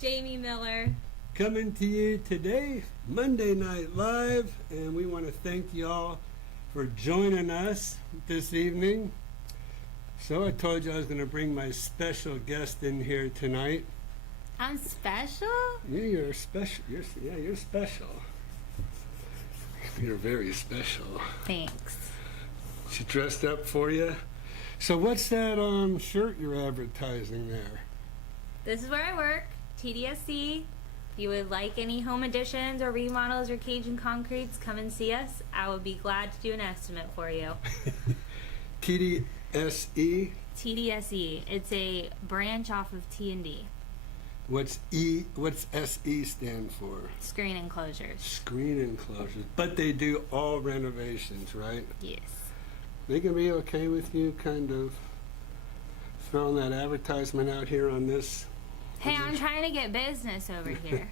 Jamie Miller. Coming to you today, Monday Night Live, and we want to thank y'all for joining us this evening. So I told you I was going to bring my special guest in here tonight. I'm special? Yeah, you're special. You're special. You're very special. Thanks. She dressed up for you. So what's that shirt you're advertising there? This is where I work, TDSC. If you would like any home additions or remodels or Cajun concretes, come and see us. I would be glad to do an estimate for you. TDSE? TDSE. It's a branch off of T&D. What's SE stand for? Screen enclosures. Screen enclosures. But they do all renovations, right? Yes. They can be okay with you kind of throwing that advertisement out here on this? Hey, I'm trying to get business over here.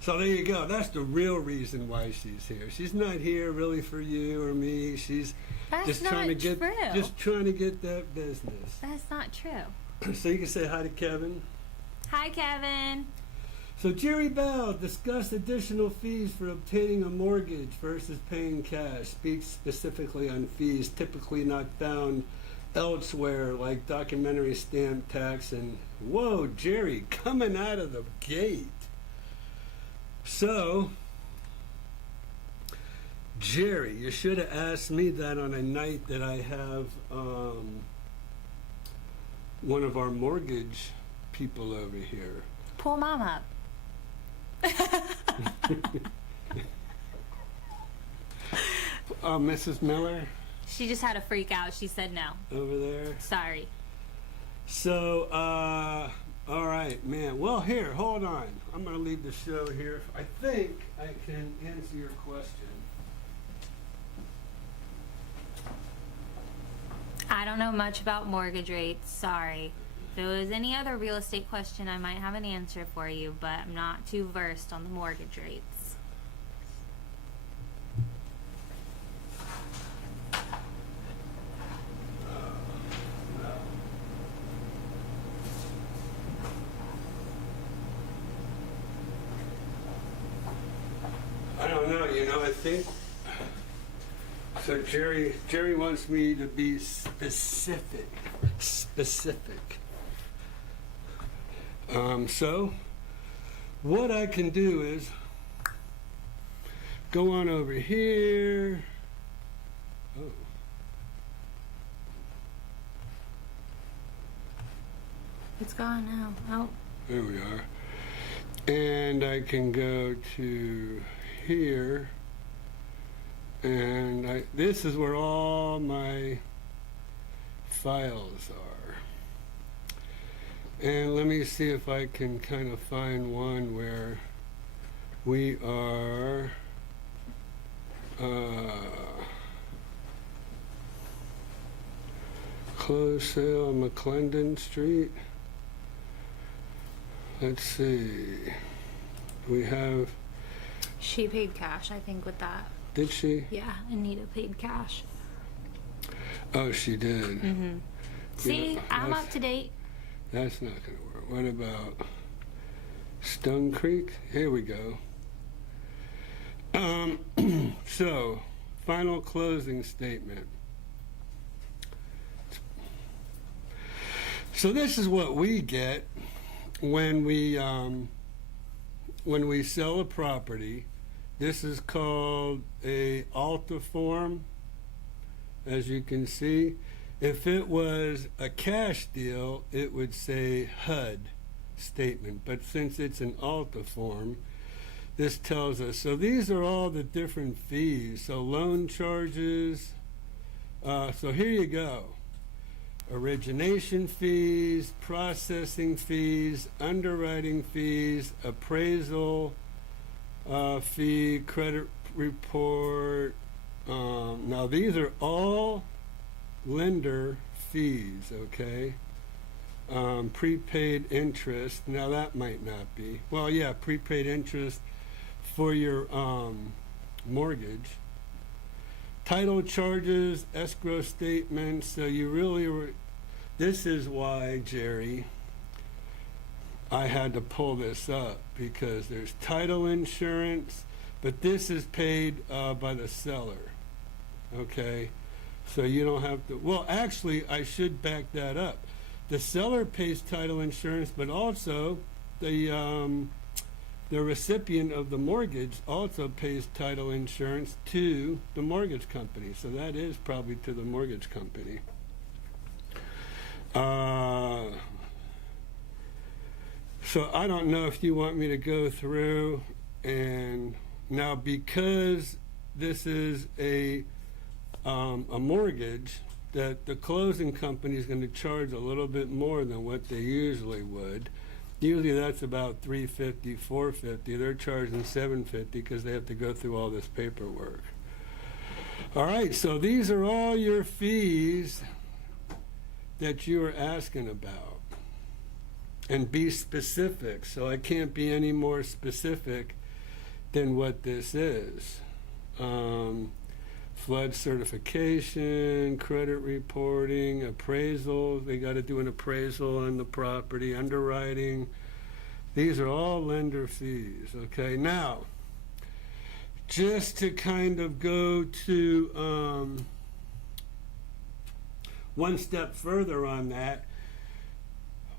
So there you go. That's the real reason why she's here. She's not here really for you or me. She's just trying to get that business. That's not true. So you can say hi to Kevin. Hi, Kevin. So Jerry Bell discussed additional fees for obtaining a mortgage versus paying cash. Speaks specifically on fees typically not found elsewhere, like documentary stamp tax. And whoa, Jerry, coming out of the gate. So, Jerry, you should have asked me that on a night that I have one of our mortgage people over here. Pull Mom up. Mrs. Miller? She just had a freak out. She said no. Over there? Sorry. So, all right, man. Well, here, hold on. I'm going to leave the show here. I think I can answer your question. I don't know much about mortgage rates. Sorry. If it was any other real estate question, I might have an answer for you, but I'm not too versed on the mortgage rates. I don't know, I think so. Jerry wants me to be specific. So what I can do is go on over here. Oh. It's gone now. Oh. There we are. And I can go to here, and this is where all my files are. And let me see if I can kind of find one where we are closed sale McClendon Street. Let's see. We have. She paid cash, I think, with that. Did she? Yeah, Anita paid cash. Oh, she did. Mm-hmm. See, I'm up to date. That's not going to work. What about Stone Creek? Here we go. So, final closing statement. So this is what we get when we sell a property. This is called a Alta form, as you can see. If it was a cash deal, it would say HUD statement. But since it's an Alta form, this tells us. So these are all the different fees. So loan charges. So here you go. Origination fees, processing fees, underwriting fees, appraisal fee, credit report. Now these are all lender fees, okay? Prepaid interest. Now that might not be. Well, yeah, prepaid interest for your mortgage. Title charges, escrow statements. So you really were. This is why, Jerry, I had to pull this up because there's title insurance, but this is paid by the seller. Okay, so you don't have to. Well, actually, I should back that up. The seller pays title insurance, but also the recipient of the mortgage also pays title insurance to the mortgage company. So that is probably to the mortgage company. So I don't know if you want me to go through, and now because this is a mortgage, that the closing company is going to charge a little bit more than what they usually would. Usually that's about $350, $450. They're charging $750 because they have to go through all this paperwork. All right, so these are all your fees that you are asking about. And be specific. So I can't be any more specific than what this is. Flood certification, credit reporting, appraisal. They got to do an appraisal on the property, underwriting. These are all lender fees, okay? Now, just to kind of go to one step further on that,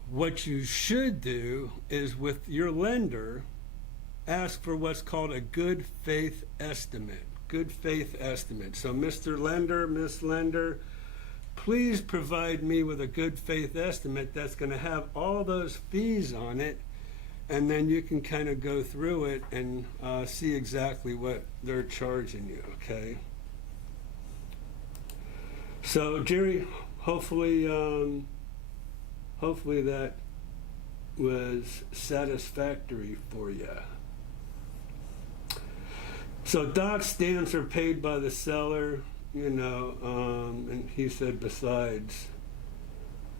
what you should do is with your lender, ask for what's called a good faith estimate. Good faith estimate. So Mr. Lender, Miss Lender, please provide me with a good faith estimate that's going to have all those fees on it, and then you can kind of go through it and see exactly what they're charging you, okay? So Jerry, hopefully that was satisfactory for you. So doc stamps are paid by the seller, you know, and he said besides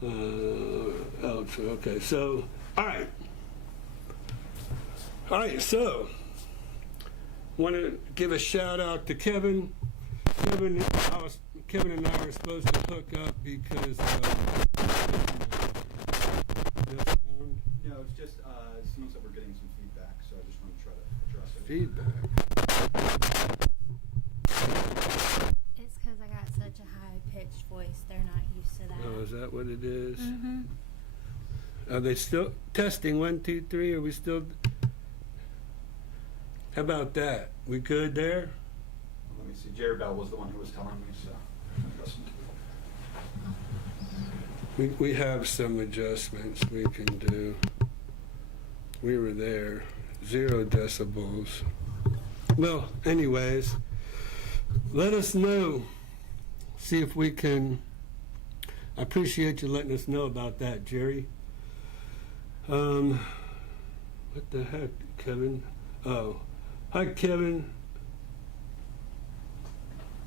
else. Okay, so all right, so want to give a shout out to Kevin. Kevin and I were supposed to hook up because no, it's just it seems that we're getting some feedback, so I just want to try to address it. feedback. It's because I got such a high-pitched voice. They're not used to that. Oh, is that what it is? Mm-hmm. Are they still testing 1, 2, 3? Are we still? How about that? We good there? Let me see. Jerry Bell was the one who was telling me, so listen to it. We have some adjustments we can do. We were there. 0 decibels. Well, anyways, let us know. See if we can. I appreciate you letting us know about that, Jerry. What the heck, Kevin? Oh, hi, Kevin.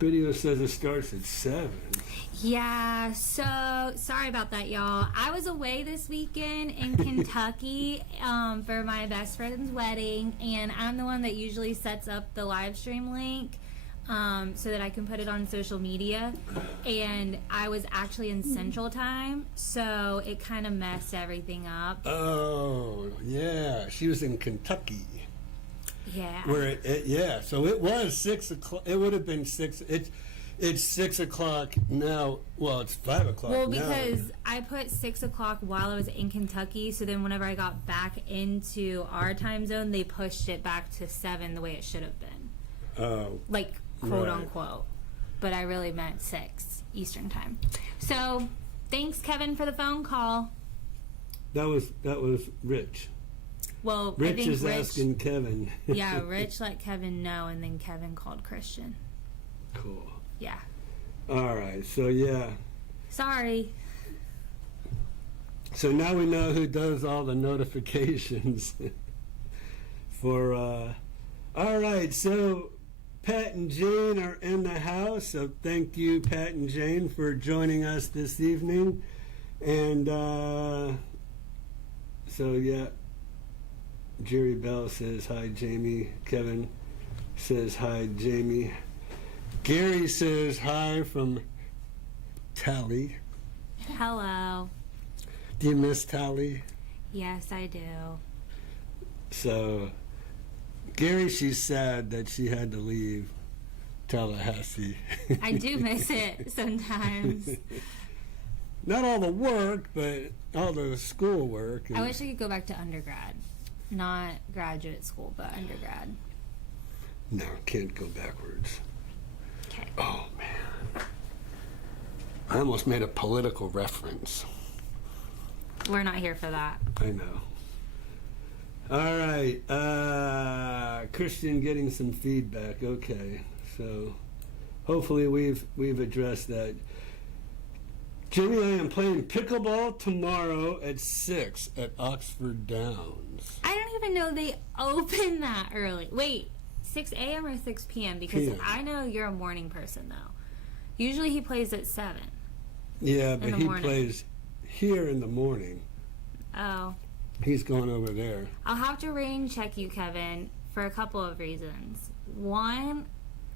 Video says it starts at 7. Yeah, so sorry about that, y'all. I was away this weekend in Kentucky for my best friend's wedding, and I'm the one that usually sets up the live stream link so that I can put it on social media. And I was actually in Central Time, so it kind of messed everything up. Oh, yeah. She was in Kentucky. Yeah. Where yeah, so it was 6 o'clock. It would have been 6. It's 6 o'clock now. Well, it's 5 o'clock Well, now. because I put 6 o'clock while I was in Kentucky, so then whenever I got back into our time zone, they pushed it back to 7 the way it should have been. Oh, Like, quote right. unquote. But I really meant 6 Eastern time. So, thanks, Kevin, for the phone call. that was Rich. Well, I Rich think is asking Kevin. Yeah, Rich let Kevin know, and then Kevin called Christian. Cool. Yeah. All right. So yeah. Sorry. So now we know who does all the notifications for. All right. So Pat and Jane are in the house. So thank you, Pat and Jane, for joining us this evening. And so yeah. Jerry Bell says hi, Jamie. Kevin says hi, Jamie. Gary says hi from Tally. Hello. Do you miss Tally? Yes, I do. So, Gary, she's sad that she had to leave Tallahassee. I do miss it sometimes. Not all the work, but all the school work. I wish I could go back to undergrad. Not graduate school, but undergrad. No, can't go backwards. Okay. Oh, man. I almost made a political reference. We're not here for that. I know. All right. Christian getting some feedback. Okay. So hopefully we've addressed that. Jimmy, I am playing pickleball tomorrow at 6 at Oxford Downs. I don't even know they open that early. Wait, 6 a.m. or 6 p.m.? Because PM. I know you're a morning person, though. Usually he plays at 7. Yeah, but the he morning. plays here in the morning. Oh. He's going over there. I'll have to rain check you, Kevin, for a couple of reasons. One,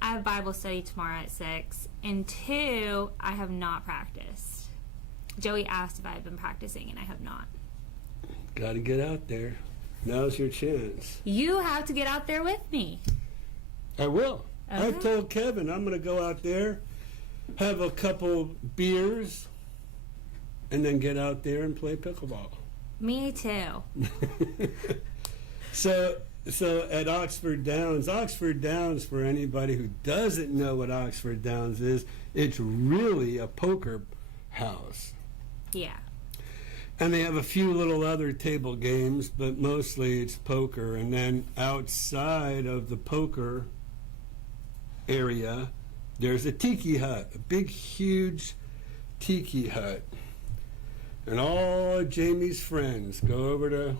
I have Bible study tomorrow at 6. And 2, I have not practiced. Joey asked if I had been practicing, and I have not. Got to get out there. Now's your chance. You have to get out there with me. I will. I Okay. told Kevin I'm going to go out there, have a couple beers, and then get out there and play pickleball. Me too. So at Oxford Downs, for anybody who doesn't know what Oxford Downs is, it's really a poker house. Yeah. And they have a few little other table games, but mostly it's poker. And then outside of the poker area, there's a tiki hut, a big, huge tiki hut. And all of Jamie's friends go over to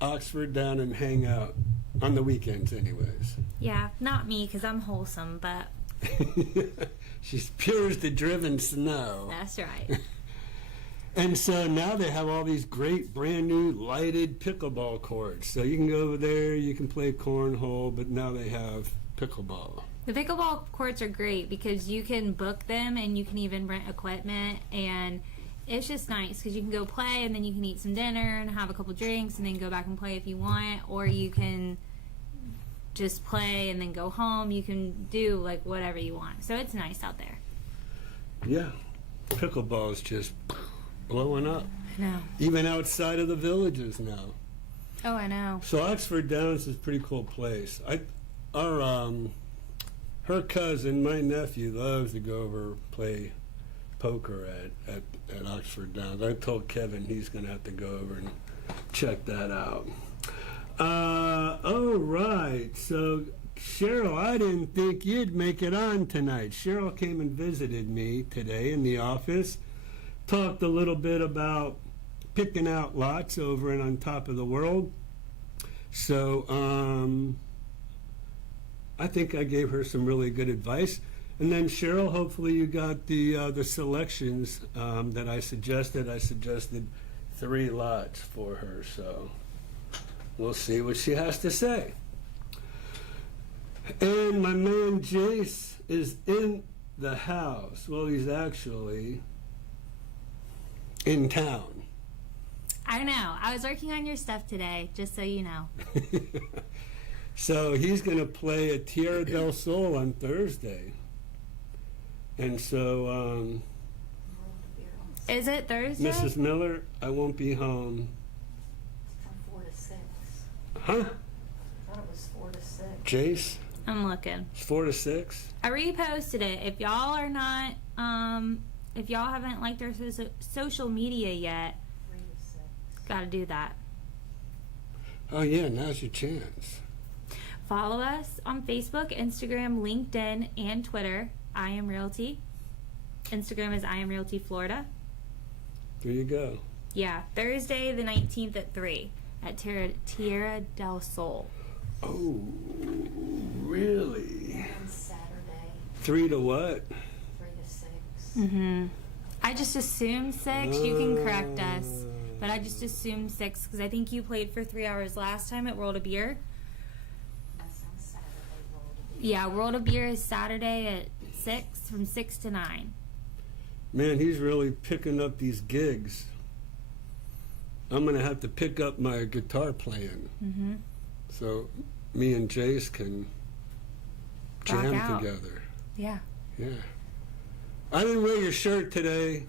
Oxford Down and hang out on the weekends anyways. Yeah, not me, because I'm wholesome, but She's pure as the driven snow. that's right. And so now they have all these great brand new lighted pickleball courts. So you can go over there, you can play cornhole, but now they have pickleball. The pickleball courts are great because you can book them and you can even rent equipment, and it's just nice because you can go play and then you can eat some dinner and have a couple drinks and then go back and play if you want, or you can just play and then go home. You can do like whatever you want. So it's nice out there. Yeah, pickleball is just blowing up, I know. even outside of the villages now. Oh, I know. So Oxford Downs is a pretty cool place. Her cousin, my nephew, loves to go over play poker at Oxford Downs. I told Kevin he's going to have to go over and check that out. Oh, right. So, Cheryl, I didn't think you'd make it on tonight. Cheryl came and visited me today in the office, talked a little bit about picking out lots over and on top of the world. So, I think I gave her some really good advice. And then Cheryl, hopefully you got the selections that I suggested. I suggested 3 lots for her, so we'll see what she has to say. And my man Jace is in the house. Well, he's actually in town. I know. I was working on your stuff today, just so you know. So he's going to play at Tierra del Sol on Thursday. And so, Is it Thursday? Mrs. Miller, I won't be home. From 4 to 6. Huh? I thought it was 4 to 6. Jace? I'm looking. It's 4 to 6? I reposted it. If y'all are not, if y'all haven't liked our social media yet, 3 to 6. gotta do that. Oh, yeah, now's your chance. Follow us on Facebook, Instagram, LinkedIn, and Twitter. I Am Realty. Instagram is I Am Realty Florida. There you go. Yeah, Thursday the 19th at 3 at Tierra del Sol. Oh, really? And Saturday, 3 to what? 3 to 6. Mm-hmm. I just assumed 6. You can correct us. But I just assumed 6 because I think you played for 3 hours last time at World of Beer. That's on Saturday, World of Beer. Yeah, World of Beer is Saturday at 6, from 6 to 9. Man, he's really picking up these gigs. I'm going to have to pick up my guitar playing. So me and Jace can Rock jam out. together. Yeah. Yeah. I didn't wear your shirt today,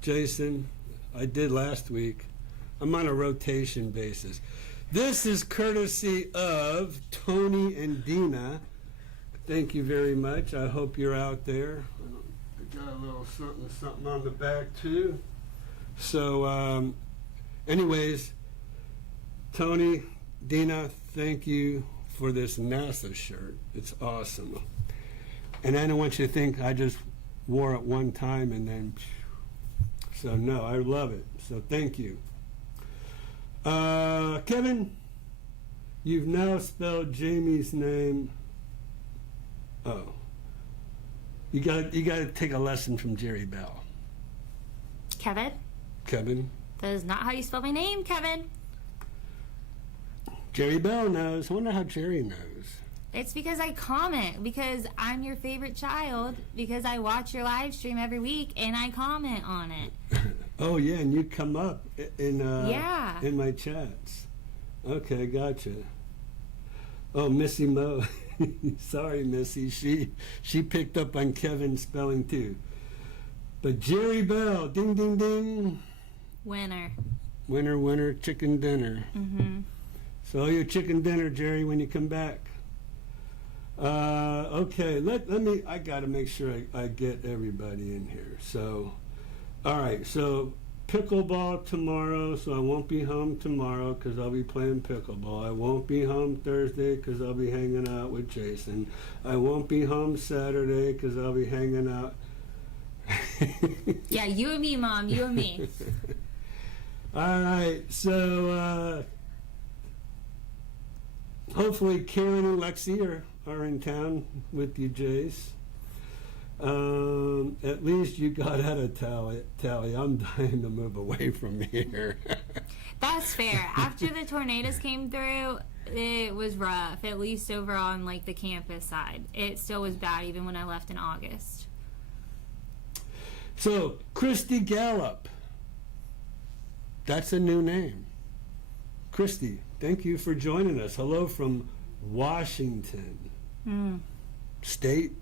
Jason. I did last week. I'm on a rotation basis. This is courtesy of Tony and Dina. Thank you very much. I hope you're out there. I got a little something on the back too. So, anyways, Tony, Dina, thank you for this NASA shirt. It's awesome. And I don't want you to think I just wore it one time and then. So no, I love it. So thank you. Kevin, you've now spelled Jamie's name. Oh, you got to take a lesson from Jerry Bell. Kevin? Kevin, That is not how you spell my name, Kevin. Jerry Bell knows. I wonder how Jerry knows. It's because I comment, because I'm your favorite child, because I watch your live stream every week and I comment on it. Oh yeah, and you come up in Yeah. in my chats. Okay, gotcha. Oh, Missy Mo. Sorry, Missy. She picked up on Kevin's spelling too. But Jerry Bell, ding ding ding. Winner. Winner, winner, chicken dinner. So your chicken dinner, Jerry, when you come back. Okay, let me. I got to make sure I get everybody in here. So, all right. So pickleball tomorrow. So I won't be home tomorrow because I'll be playing pickleball. I won't be home Thursday because I'll be hanging out with Jason. I won't be home Saturday because I'll be hanging out. Yeah, you and me, Mom. You and me. All right. So hopefully Karen and Lexi are in town with you, Jace. At least you got out of Tally. I'm dying to move away from here. That's fair. After the tornadoes came through, it was rough, at least over on like the campus side. It still was bad even when I left in August. So, Christy Gallup. That's a new name. Christy, thank you for joining us. Hello from Washington State.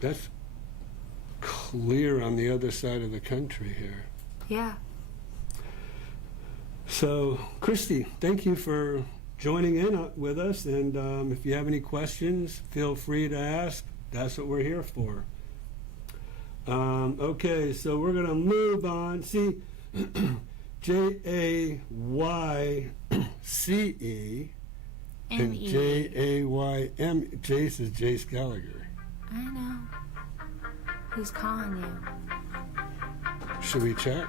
That's clear on the other side of the country here. Yeah. So, Christy, thank you for joining in with us. And if you have any questions, feel free to ask. That's what we're here for. Okay, so we're going to move on. See, Jayce and M-E. Jaym. Jace is Jace Gallagher. I know. Who's calling you? Should we check?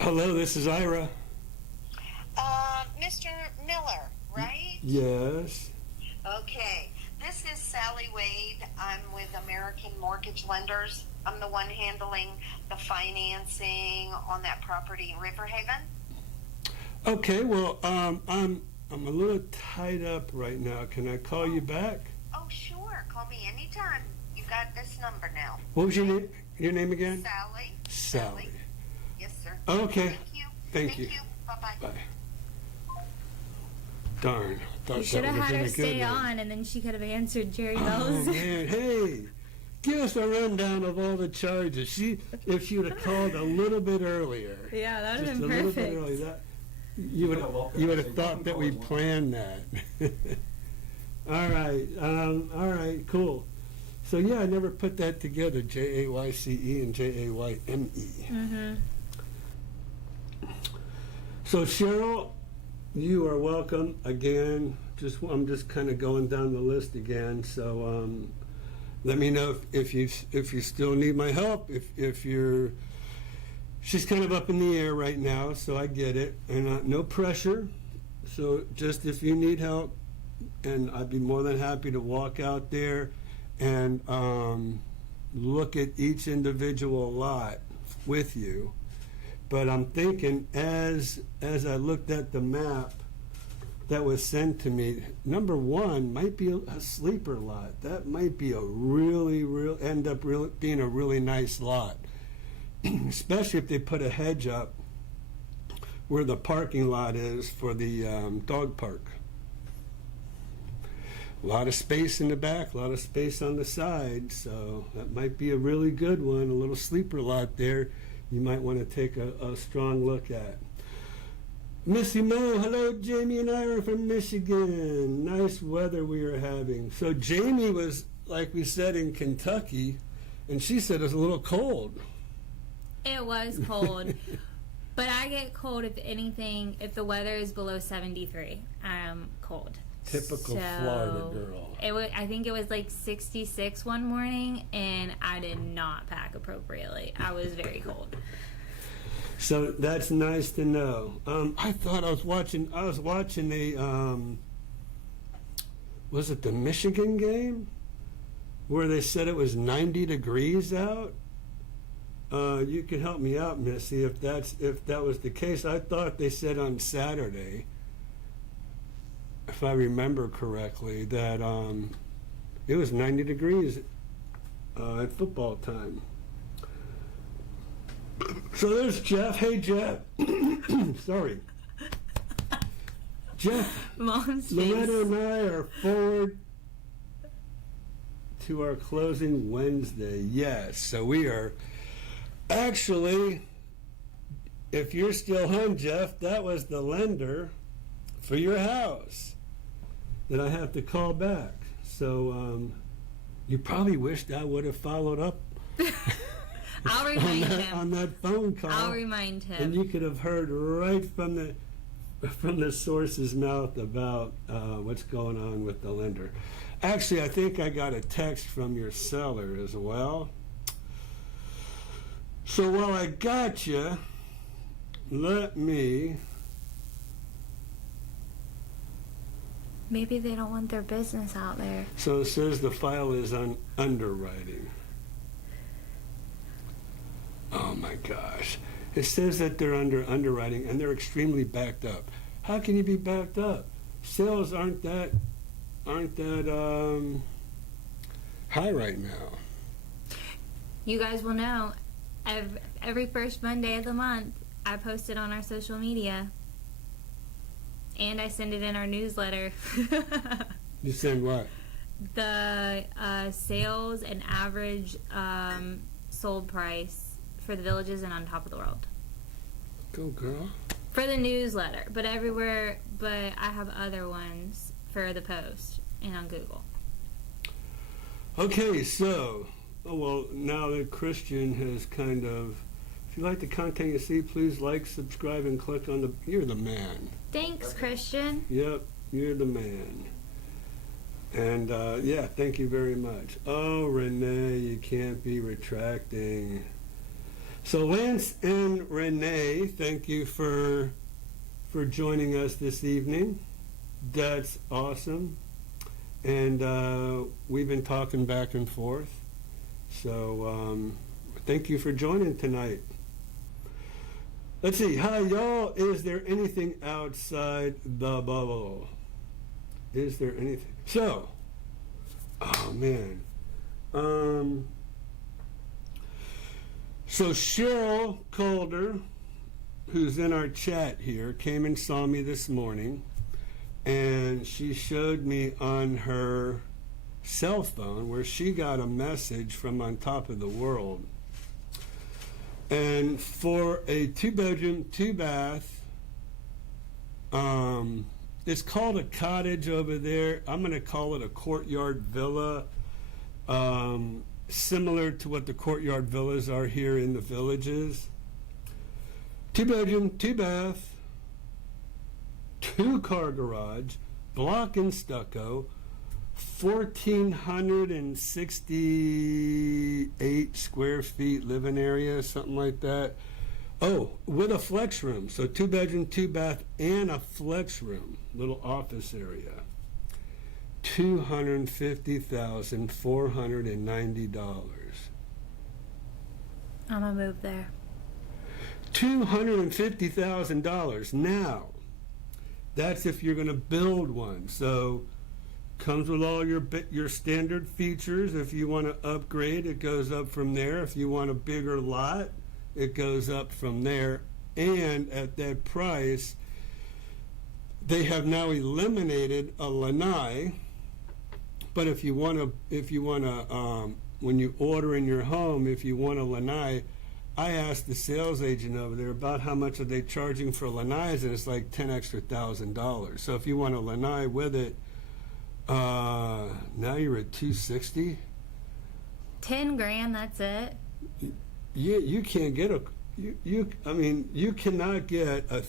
Hello, this is Ira. Mr. Miller, right? Yes. Okay. This is Sally Wade. I'm with American Mortgage Lenders. I'm the one handling the financing on that property in Riverhaven. Okay, well, I'm a little tied up right now. Can I call you back? Oh, sure. Call me anytime. You got this number now. What was your name? Your name again? Sally. Sally. Yes, sir. Okay. Thank you. Thank you. Bye-bye. Bye. Darn. Thought You should that have would've had been her a good stay one. on, and then she could have answered Jerry Oh Bell's. man, hey, give us a rundown of all the charges. If she would have called a little bit earlier, Yeah, that would just have a been little bit perfect. earlier, that you would have thought that we planned that. All right, cool. So yeah, I never put that together. Jayce and Jayme. So Cheryl, you are welcome again. I'm just kind of going down the list again. So let me know if you still need my help. If you're, she's kind of up in the air right now, so I get it, and no pressure. So just if you need help, and I'd be more than happy to walk out there and look at each individual lot with you. But I'm thinking as I looked at the map, that was sent to me, number one, might be a sleeper lot. That might be a being a really nice lot, especially if they put a hedge up where the parking lot is for the dog park. A lot of space in the back, a lot of space on the side, so that might be a really good one, a little sleeper lot there you might want to take a strong look at. Missy Mo, hello, Jamie and Ira from Michigan. Nice weather we are having. So Jamie was, like we said, in Kentucky, and she said it was a little cold. It was cold. But I get cold if anything, if the weather is below 73. I'm cold. Typical Florida girl. I think it was like 66 one morning, and I did not pack appropriately. I was very cold. So that's nice to know. I thought I was watching a, was it the Michigan game? Where they said it was 90 degrees out? You could help me out, Missy, if that was the case. I thought they said on Saturday, if I remember correctly, that it was 90 degrees at football time. So there's Jeff. Hey, Jeff. Sorry. Jeff, Mom's Loretta face. and I are forward to our closing Wednesday. Yes, so we are. Actually, if you're still home, Jeff, that was the lender for your house that I have to call back. So you probably wished I would have followed up I'll remind him. on that phone call. I'll remind him. And you could have heard right from the source's mouth about what's going on with the lender. Actually, I think I got a text from your seller as well. So while I got you, let me. Maybe they don't want their business out there. So it says the file is on underwriting. Oh my gosh. It says that they're under underwriting and they're extremely backed up. How can you be backed up? Sales aren't that high right now. You guys will know. Every first Monday of the month, I post it on our social media. And I send it in our newsletter. You send what? The sales and average sold price for the villages and on top of the world. Go girl. For the newsletter, but everywhere, but I have other ones for the post and on Google. Okay, so, now that Christian has kind of, if you like the content you see, please like, subscribe, and click on you're the man. Thanks, Christian. Yep, you're the man. And, yeah, thank you very much. Oh, Renee, you can't be retracting. So Lance and Renee, thank you for joining us this evening. That's awesome. And we've been talking back and forth. So thank you for joining tonight. Let's see. Hi, y'all. Is there anything outside the bubble? Is there anything? So, oh, man. So Cheryl Calder, who's in our chat here, came and saw me this morning, and she showed me on her cell phone where she got a message from on top of the world. And for a 2-bedroom, 2-bath, it's called a cottage over there. I'm going to call it a courtyard villa, similar to what the courtyard villas are here in the villages. 2-bedroom, 2-bath, 2-car garage, block and stucco, 1,468 square feet living area, something like that. Oh, with a flex room. So 2-bedroom, 2-bath, and a flex room, little office area. $250,490. I'm gonna move there. $250,000. Now, that's if you're going to build one. So comes with all your standard features. If you want to upgrade, it goes up from there. If you want a bigger lot, it goes up from there. And at that price, they have now eliminated a lanai. But if you want to, when you order in your home, if you want a lanai, I asked the sales agent over there about how much are they charging for lanais, and it's like $10,000 extra. So if you want a lanai with it, now you're at $260. 10 grand, that's it. You can't get I mean, you cannot get a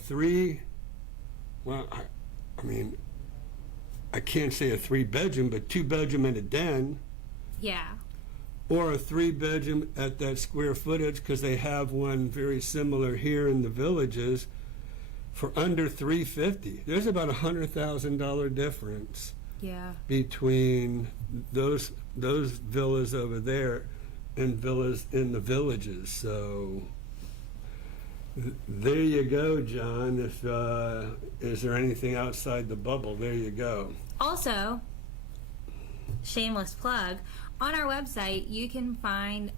I can't say a 3-bedroom, but 2-bedroom and a den, Yeah. or a 3-bedroom at that square footage, because they have one very similar here in the Villages for under $350. There's about $100,000 difference Yeah. between those villas over there and villas in the Villages. So there you go, John. If is there anything outside the bubble? There you go. Also, shameless plug, on our website you can find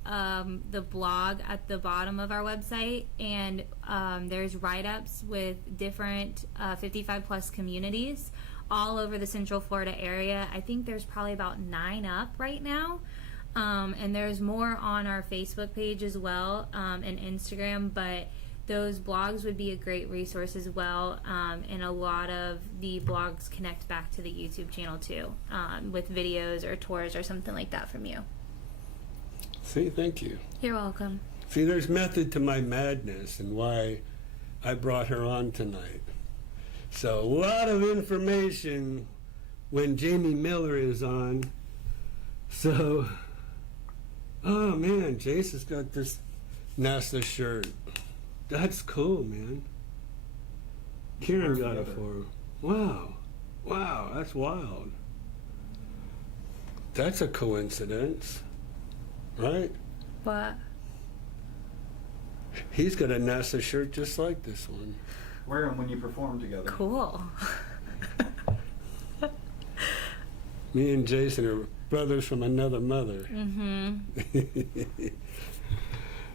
the blog at the bottom of our website, and there's write-ups with different 55 plus communities all over the Central Florida area. I think there's probably about 9 up right now. And there's more on our Facebook page as well, and Instagram, but those blogs would be a great resource as well, and a lot of the blogs connect back to the YouTube channel too, with videos or tours or something like that from you. See, thank you. You're welcome. See, there's method to my madness and why I brought her on tonight. So a lot of information when Jamie Miller is on. So, oh man, Jace has got this NASA shirt. That's cool, man. Karen got it for her. Wow. Wow, that's wild. That's a coincidence, right? What? He's got a NASA shirt just like this one. Wear them when you perform together. Cool. Me and Jason are brothers from another mother. Mm-hmm.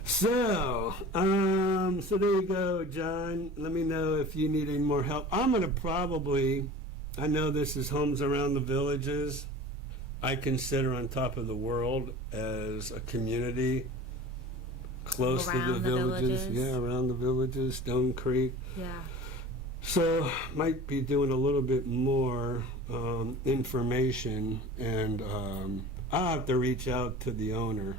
So there you go, John. Let me know if you need any more help. I'm going to probably, I know this is Homes Around the Villages. I consider On Top of the World as a community close to the villages. Yeah, around the Villages, Stone Creek. Yeah. So might be doing a little bit more information, and I'll have to reach out to the owner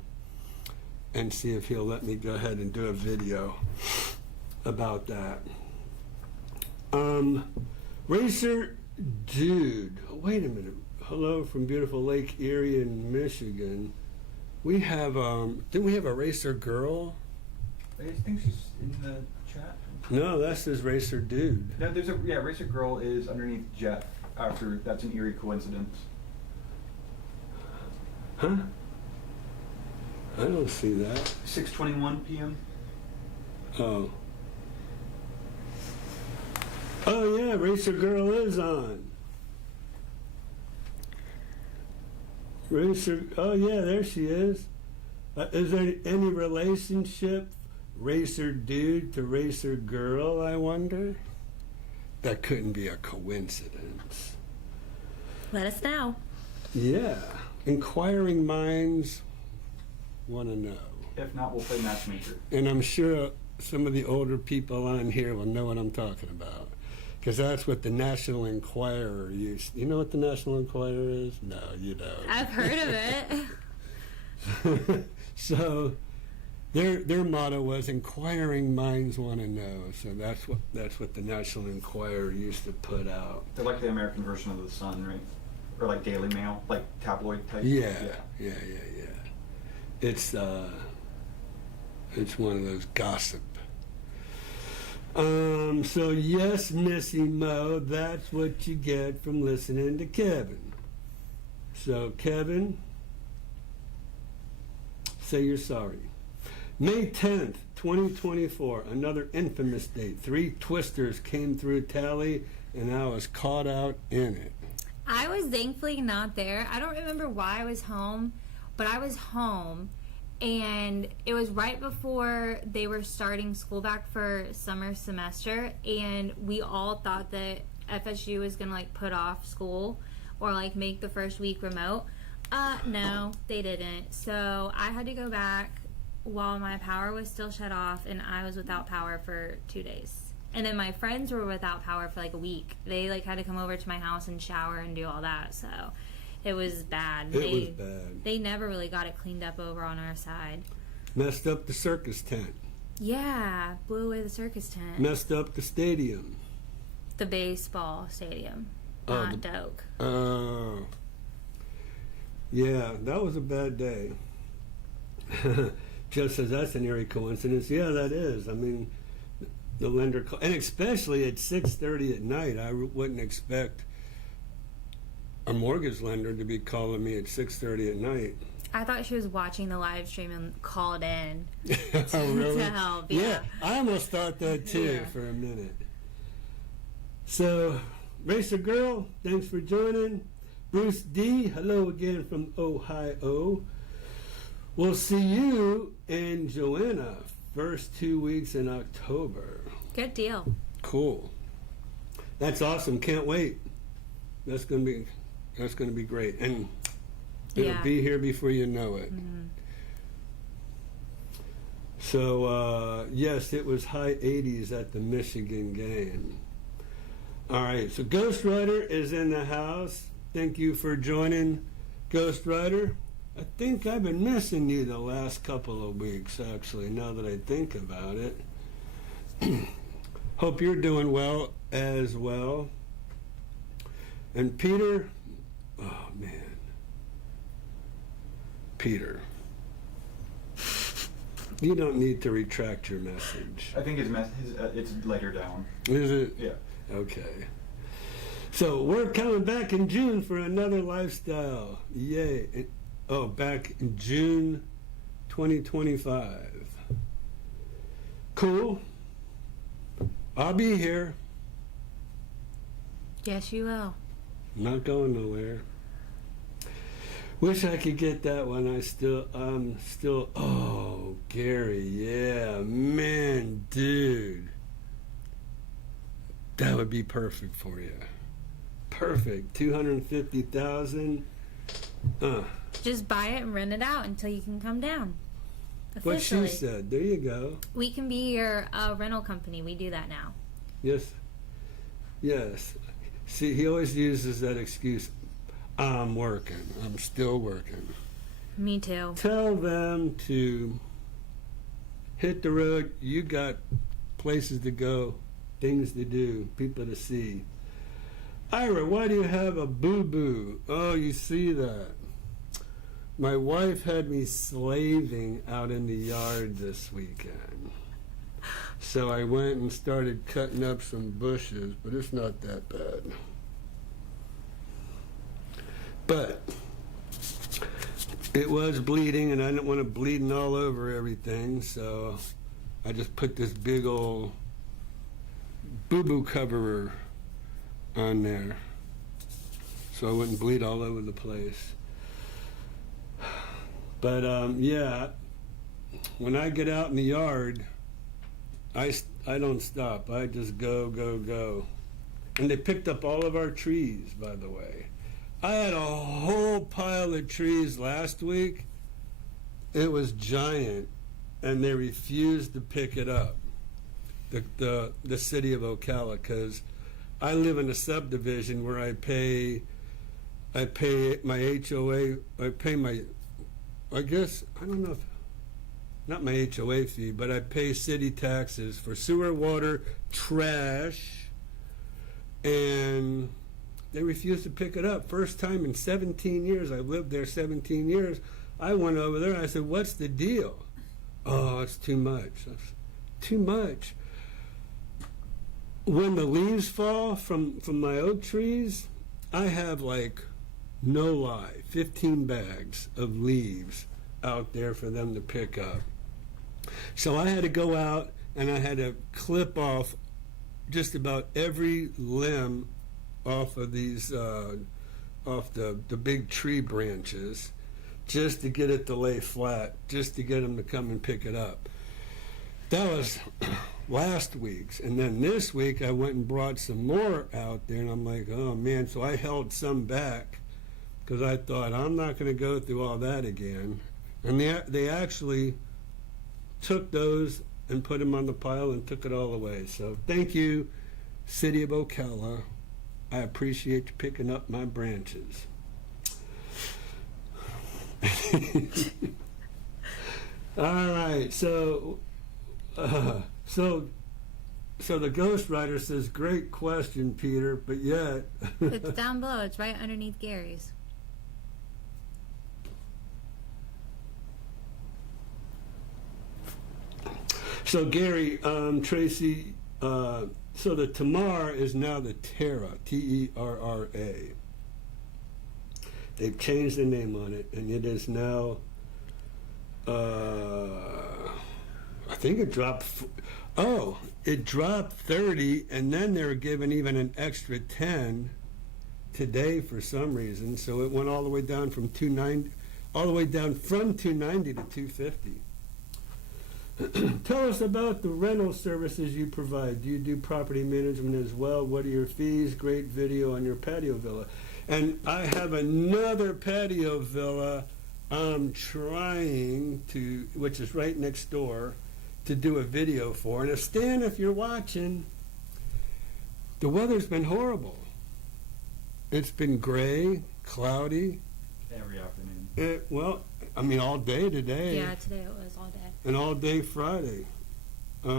and see if he'll let me go ahead and do a video about that. Racer Dude, oh, wait a minute. Hello from beautiful Lake Erie in Michigan. We have, didn't we have a Racer Girl? I think she's in the chat. No, that says Racer Dude. No, there's Racer Girl is underneath Jeff. After that's an eerie coincidence. Huh? I don't see that. 6:21 p.m. Oh. Oh yeah, Racer Girl is on. Racer, oh yeah, there she is. Is there any relationship, Racer Dude to Racer Girl, I wonder? That couldn't be a coincidence. Let us know. Yeah, inquiring minds want to know. If not, we'll play matchmaker. And I'm sure some of the older people on here will know what I'm talking about, because that's what the National Enquirer used. You know what the National Enquirer is? No, you don't. I've heard of it. So their motto was inquiring minds want to know. So that's what the National Enquirer used to put out. They're like the American version of the Sun, right? Or like Daily Mail, like tabloid type. Yeah. It's one of those gossip. So yes, Missy Mo, that's what you get from listening to Kevin. So Kevin, say you're sorry. May 10th, 2024, another infamous date. 3 twisters came through Tally and I was caught out in it. I was thankfully not there. I don't remember why I was home, but I was home, and it was right before they were starting school back for summer semester, and we all thought that FSU was gonna like put off school or like make the first week remote. No, they didn't. So I had to go back while my power was still shut off, and I was without power for 2 days. And then my friends were without power for like a week. They like had to come over to my house and shower and do all that. So it was bad. It was bad. They never really got it cleaned up over on our side. Messed up the circus tent. Yeah, blew away the circus tent. Messed up the stadium. The baseball stadium, Oh, not Doak. Oh. Yeah, that was a bad day. Joe says that's an eerie coincidence. Yeah, that is. I mean, the lender call, and especially at 6:30 at night, I wouldn't expect a mortgage lender to be calling me at 6:30 at night. I thought she was watching the live stream and called in Oh, really? to help. Yeah. I almost thought that too Yeah. for a minute. So, Racer Girl, thanks for joining. Bruce D, hello again from Ohio. We'll see you and Joanna first 2 weeks in October. Good deal. Cool. That's awesome. Can't wait. That's gonna be great, and it'll Yeah. be here before you know it. Mhm. So yes, it was high 80s at the Michigan game. All right, so Ghost Rider is in the house. Thank you for joining, Ghost Rider. I think I've been missing you the last couple of weeks, actually, now that I think about it. Hope you're doing well as well. And Peter, oh man. Peter, you don't need to retract your message. I think it's later down. Is it? Yeah. Okay. So we're coming back in June for another lifestyle. Yay. Back in June 2025. Cool. I'll be here. Yes, you will. Not going nowhere. Wish I could get that one. Oh, Gary, yeah, man, dude. That would be perfect for you. Perfect. 250,000. Just buy it and rent it out until you can come down. What Officially. she said. There you go. We can be your rental company. We do that now. Yes. Yes. See, he always uses that excuse. I'm working. I'm still working. Me too. Tell them to hit the road. You got places to go, things to do, people to see. Ira, why do you have a boo-boo? Oh, you see that. My wife had me slaving out in the yard this weekend. So I went and started cutting up some bushes, but it's not that bad. But it was bleeding, and I didn't want it bleeding all over everything, so I just put this big old boo-boo coverer on there so I wouldn't bleed all over the place. But yeah, when I get out in the yard, I don't stop. I just go, go, go. And they picked up all of our trees, by the way. I had a whole pile of trees last week. It was giant, and they refused to pick it up. The city of Ocala, because I live in a subdivision where I pay my HOA. I guess I don't know if not my HOA fee, but I pay city taxes for sewer, water, trash, and they refused to pick it up. First time in 17 years. I've lived there 17 years. I went over there. I said, "What's the deal?" "Oh, it's too much." Too much. When the leaves fall from my oak trees, I have, like, no lie, 15 bags of leaves out there for them to pick up. So I had to go out and I had to clip off just about every limb off of these, off the big tree branches, just to get it to lay flat, just to get them to come and pick it up. That was last week's. And then this week I went and brought some more out there, and I'm like, oh man. So I held some back because I thought, I'm not going to go through all that again. And they actually took those and put them on the pile and took it all away. So thank you, City of Ocala. I appreciate you picking up my branches. All right, so the ghostwriter says, great question, Peter, but yet It's down below. It's right underneath Gary's. So Gary, Tracy, so the Tamar is now the Terra, Terra. They've changed the name on it, and it is now, I think it dropped, it dropped 30, and then they were given even an extra 10 today for some reason, so it went all the way down from 290, all the way down from 290 to 250. Tell us about the rental services you provide. Do you do property management as well? What are your fees? Great video on your patio villa. And I have another patio villa I'm trying to, which is right next door, to do a video for. And Stan, if you're watching, the weather's been horrible. It's been gray, cloudy. Every afternoon. Well, I mean, all day today. Yeah, today it was all day. And all day Friday. I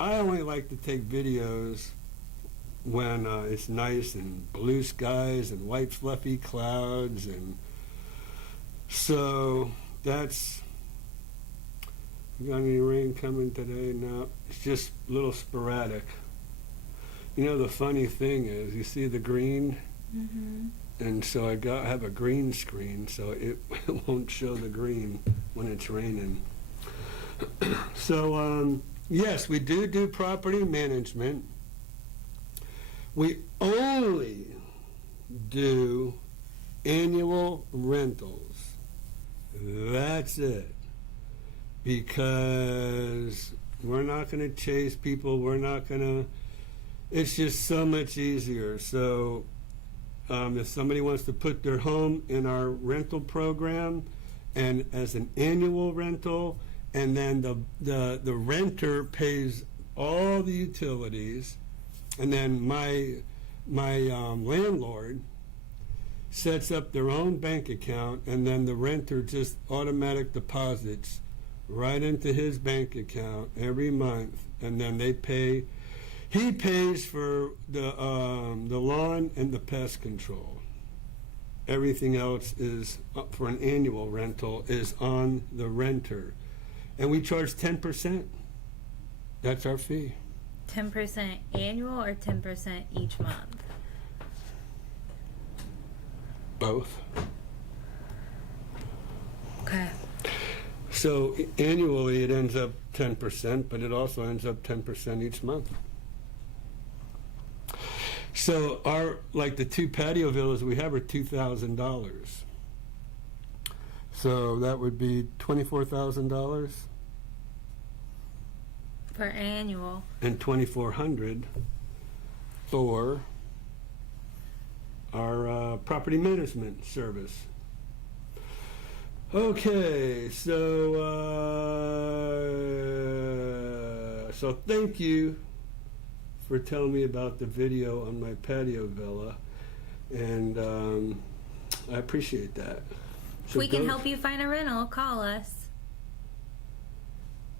only like to take videos when it's nice and blue skies and white fluffy clouds, and so that's. You got any rain coming today? No, it's just a little sporadic. You know, the funny thing is, you see the green, and so I have a green screen, so it won't show the green when it's raining. So yes, we do property management. We only do annual rentals. That's it. Because we're not going to chase people. We're not going to. It's just so much easier. So if somebody wants to put their home in our rental program and as an annual rental, and then the renter pays all the utilities, and then my landlord sets up their own bank account, and then the renter just automatic deposits right into his bank account every month, and then they pay. He pays for the lawn and the pest control. Everything else is for an annual rental is on the renter, and we charge 10%. That's our fee. 10% annual or 10% each month? Both. Okay. So annually it ends up 10%, but it also ends up 10% each month. So like the two patio villas we have are $2,000. So that would be $24,000 For annual. and $2,400 for our property management service. Okay, so thank you for telling me about the video on my patio villa, and I appreciate that. If So we can go- help you find a rental, call us.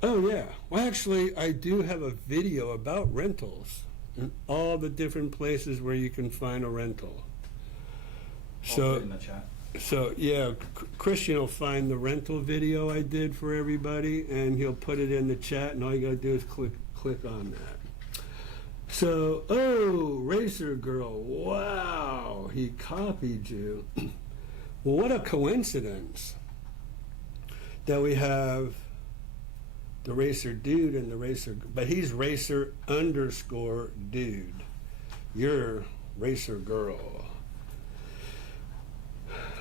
Oh yeah, well actually I do have a video about rentals and all the different places where you can find a rental. I'll put So. it in the chat. So yeah, Christian will find the rental video I did for everybody, and he'll put it in the chat, and all you gotta do is click on that. So, Racer Girl, wow, he copied you. Well, what a coincidence that we have the racer dude and the racer, but he's racer underscore dude. You're racer girl.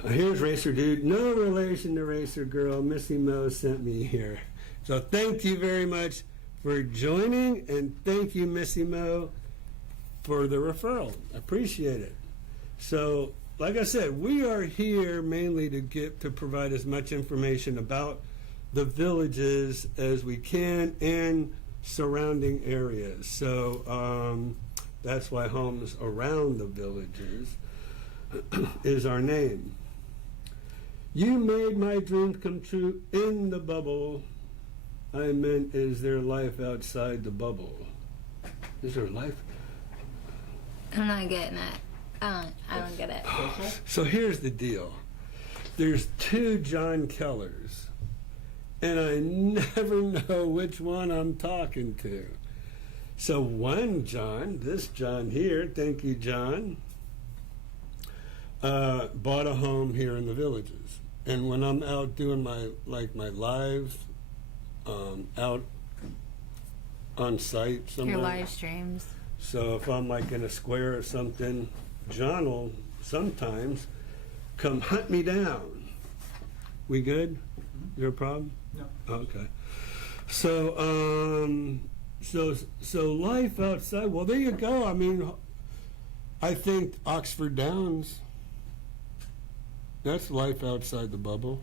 Here's racer dude. No relation to racer girl. Missy Mo sent me here. So thank you very much for joining, and thank you, Missy Mo, for the referral. I appreciate it. So, like I said, we are here mainly to provide as much information about the villages as we can and surrounding areas. So that's why Homes Around the Villages is our name. You made my dreams come true in the bubble. I meant, is there life outside the bubble? Is there life? I'm not getting it. I don't get it. So here's the deal. There's two John Kellers, and I never know which one I'm talking to. So one John, this John here, thank you, John, bought a home here in the Villages. And when I'm out doing my live, out on site somewhere. Your live streams. So if I'm like in a square or something, John will sometimes come hunt me down. We good? Is there a problem? No. Okay. So so life outside. Well, there you go. I mean, I think Oxford Downs. That's life outside the bubble.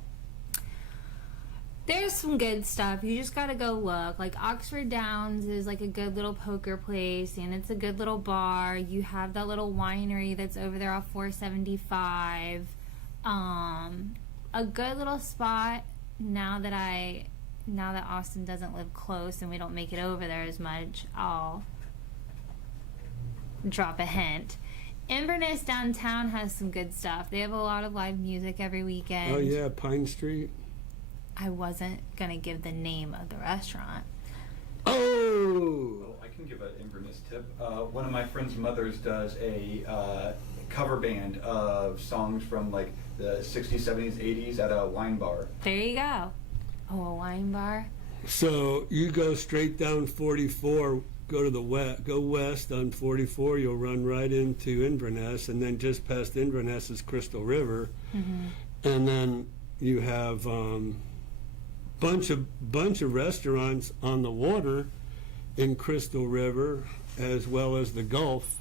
There's some good stuff. You just gotta go look. Like Oxford Downs is like a good little poker place, and it's a good little bar. You have that little winery that's over there off 475. A good little spot. Now that Austin doesn't live close and we don't make it over there as much, I'll drop a hint. Inverness downtown has some good stuff. They have a lot of live music every weekend. Oh yeah, Pine Street. I wasn't gonna give the name of the restaurant. Oh! Oh, I can give an Inverness tip. One of my friend's mothers does a cover band of songs from like the 60s, 70s, 80s at a wine bar. There you go. Oh, a wine bar. So you go straight down 44, go to the go west on 44. You'll run right into Inverness, and then just past Inverness is Crystal River, and then you have bunch of restaurants on the water in Crystal River, as well as the Gulf.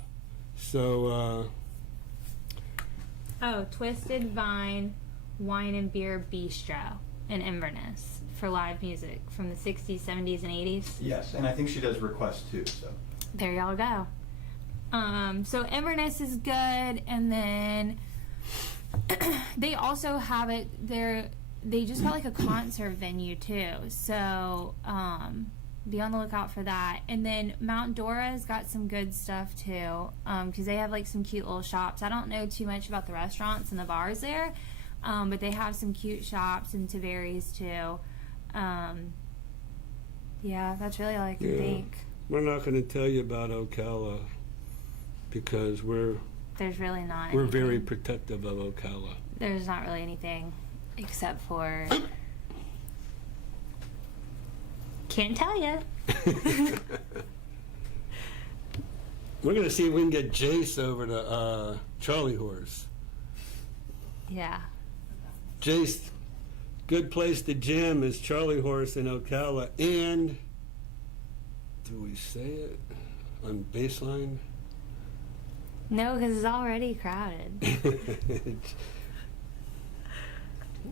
So. Twisted Vine Wine and Beer Bistro in Inverness for live music from the 60s, 70s, and 80s. Yes, and I think she does requests too. So There y'all go. So Inverness is good, and then they also have it there. They just got like a concert venue too, so be on the lookout for that. And then Mount Dora's got some good stuff too, because they have like some cute little shops. I don't know too much about the restaurants and the bars there, but they have some cute shops and Tavares too. Yeah, that's really all I can think. We're not going to tell you about Ocala because There's really not. we're anything. very protective of Ocala. There's not really anything except for. Can't tell you. We're going to see if we can get Jace over to Charlie Horse. Yeah. Jace, good place to jam is Charlie Horse in Ocala. And, do we say it on Baseline? No, because it's already crowded.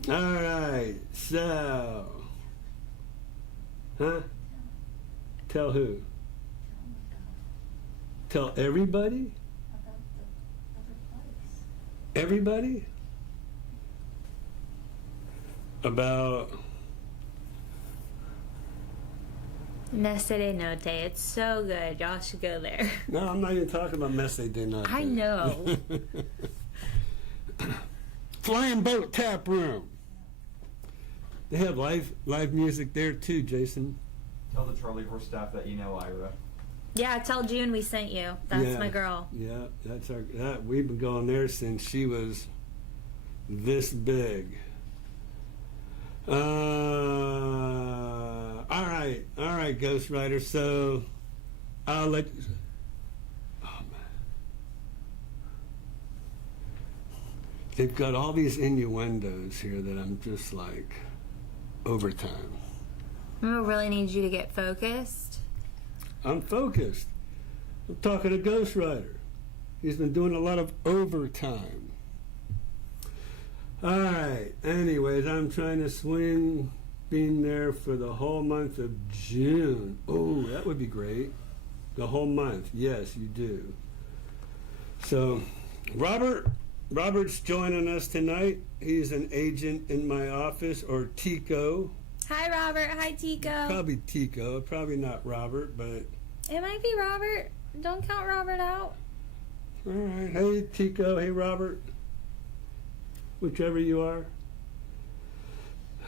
All right, so. Huh? Tell who? Tell everybody? Everybody? About. Messe de Note. It's so good. Y'all should go there. No, I'm not even talking about Messe de Noche. I know. Flying Boat Tap Room. They have live music there too, Jason. tell the Charlie Horse staff that you know Ira. Yeah, tell June we sent you. That's Yeah. my girl. Yeah, we've been going there since she was this big. All right, right, Ghost Rider. So I'll let. Oh man, they've got all these innuendos here that I'm just like overtime. We really need you to get focused. I'm focused. I'm talking to Ghost Rider. He's been doing a lot of overtime. All right. Anyways, I'm trying to swing being there for the whole month of June. Oh, that would be great. The whole month. Yes, you do. So, Robert's joining us tonight. He's an agent in my office, or Tico. Hi, Robert. Hi, Tico. Probably Tico. Probably not Robert, but... It might be Robert. Don't count Robert out. All right. Hey, Tico. Hey, Robert. Whichever you are.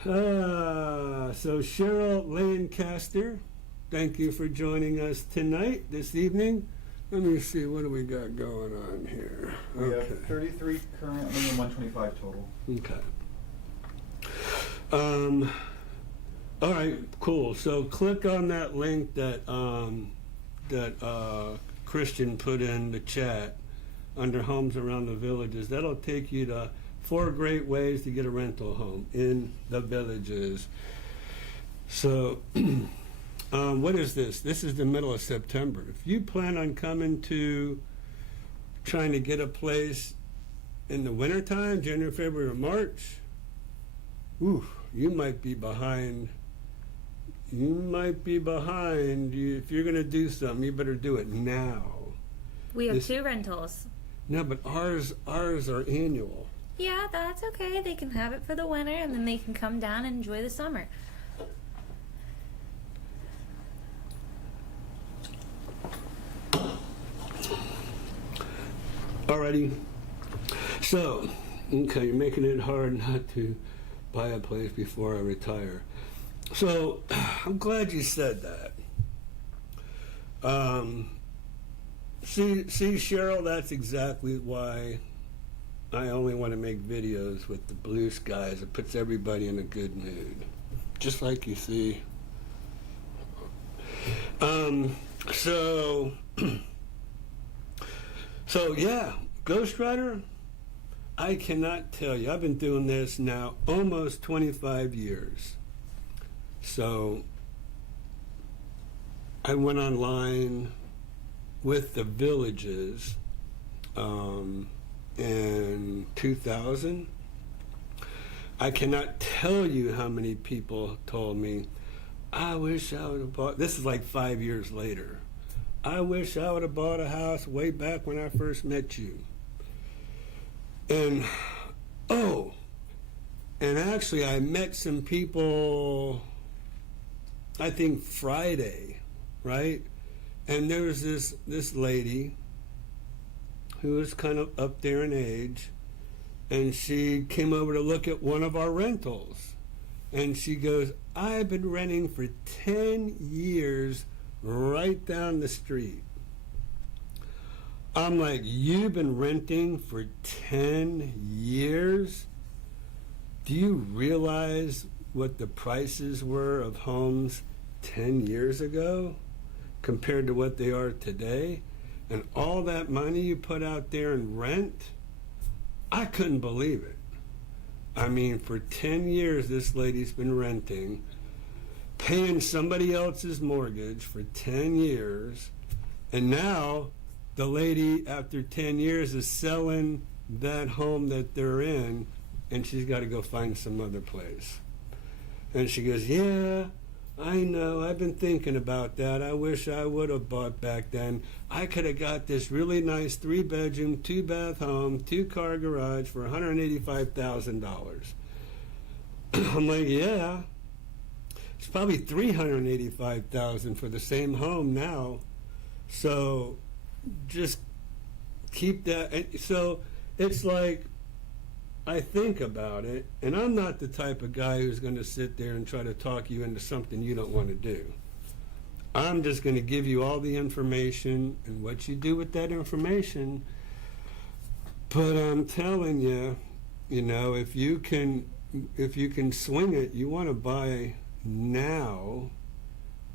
So Cheryl Lancaster, thank you for joining us tonight, this evening. Let me see, what do we got going on here? We have 33 currently and 125 total. Okay. All right, cool. So click on that link that Christian put in the chat under Homes Around the Villages. That'll take you to 4 great ways to get a rental home in the villages. So, what is this? This is the middle of September. If you plan on coming to trying to get a place in the wintertime, January, February, or March, you might be behind. You might be behind. If you're going to do something, you better do it now. We have 2 rentals. No, but ours are annual. Yeah, that's okay. They can have it for the winter, and then they can come down and enjoy the summer. Alrighty. So, okay, you're making it hard not to buy a place before I retire. So, I'm glad you said that. See, Cheryl, that's exactly why I only want to make videos with the blue skies. It puts everybody in a good mood. Just like you see. So yeah, Ghost Rider, I cannot tell you. I've been doing this now almost 25 years. So I went online with the villages in 2000. I cannot tell you how many people told me, I wish I would have bought, this is like 5 years later, I wish I would have bought a house way back when I first met you. And actually I met some people, I think Friday, right? And there was this lady who was kind of up there in age, and she came over to look at one of our rentals. And she goes, I've been renting for 10 years right down the street. I'm like, you've been renting for 10 years? Do you realize what the prices were of homes 10 years ago compared to what they are today? And all that money you put out there in rent? I couldn't believe it. I mean, for 10 years, this lady's been renting, paying somebody else's mortgage for 10 years, and now the lady, after 10 years, is selling that home that they're in, and she's got to go find some other place. And she goes, yeah, I know, I've been thinking about that. I wish I would have bought back then. I could have got this really nice 3-bedroom, 2-bath home, 2-car garage for $185,000. I'm like, yeah. It's probably $385,000 for the same home now. So just keep that. And so it's like, I think about it, and I'm not the type of guy who's going to sit there and try to talk you into something you don't want to do. I'm just going to give you all the information and what you do with that information. But I'm telling you, you know, if you can swing it, you want to buy now